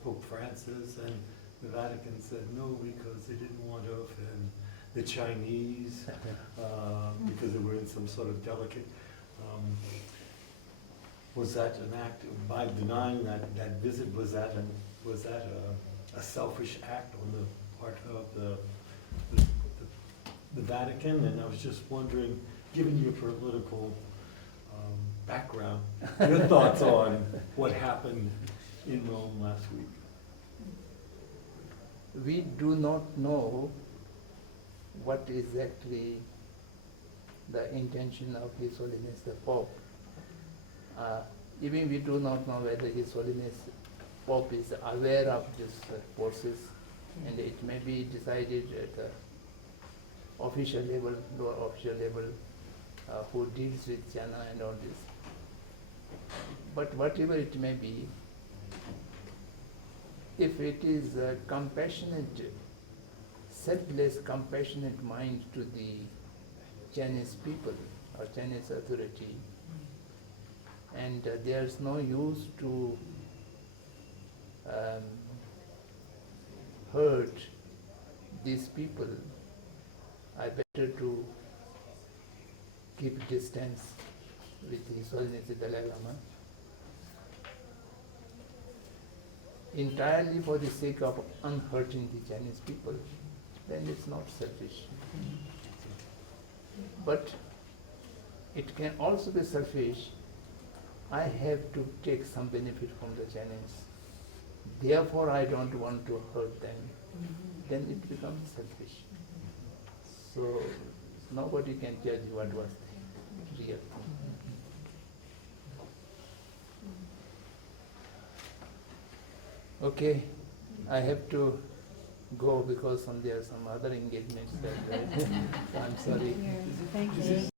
Pope Francis, and the Vatican said no because they didn't want to offend the Chinese because they were in some sort of delicate. Was that an act, by denying that visit, was that a selfish act on the part of the Vatican? And I was just wondering, given your political background, your thoughts on what happened in Rome last week? We do not know what exactly the intention of His Holiness the Pope. Even we do not know whether His Holiness Pope is aware of these forces, and it may be decided at the official level, lower official level, who deals with China and all this. But whatever it may be, if it is a compassionate, selfless, compassionate mind to the Chinese people or Chinese authority, and there's no use to hurt these people, I better to keep distance with His Holiness the Dalai Lama, entirely for the sake of unhurting the Chinese people, then it's not selfish. But it can also be selfish. I have to take some benefit from the Chinese, therefore I don't want to hurt them. Then it becomes selfish. So nobody can judge what was the real. Okay, I have to go because there are some other engagements that so I'm sorry. Thank Is you. this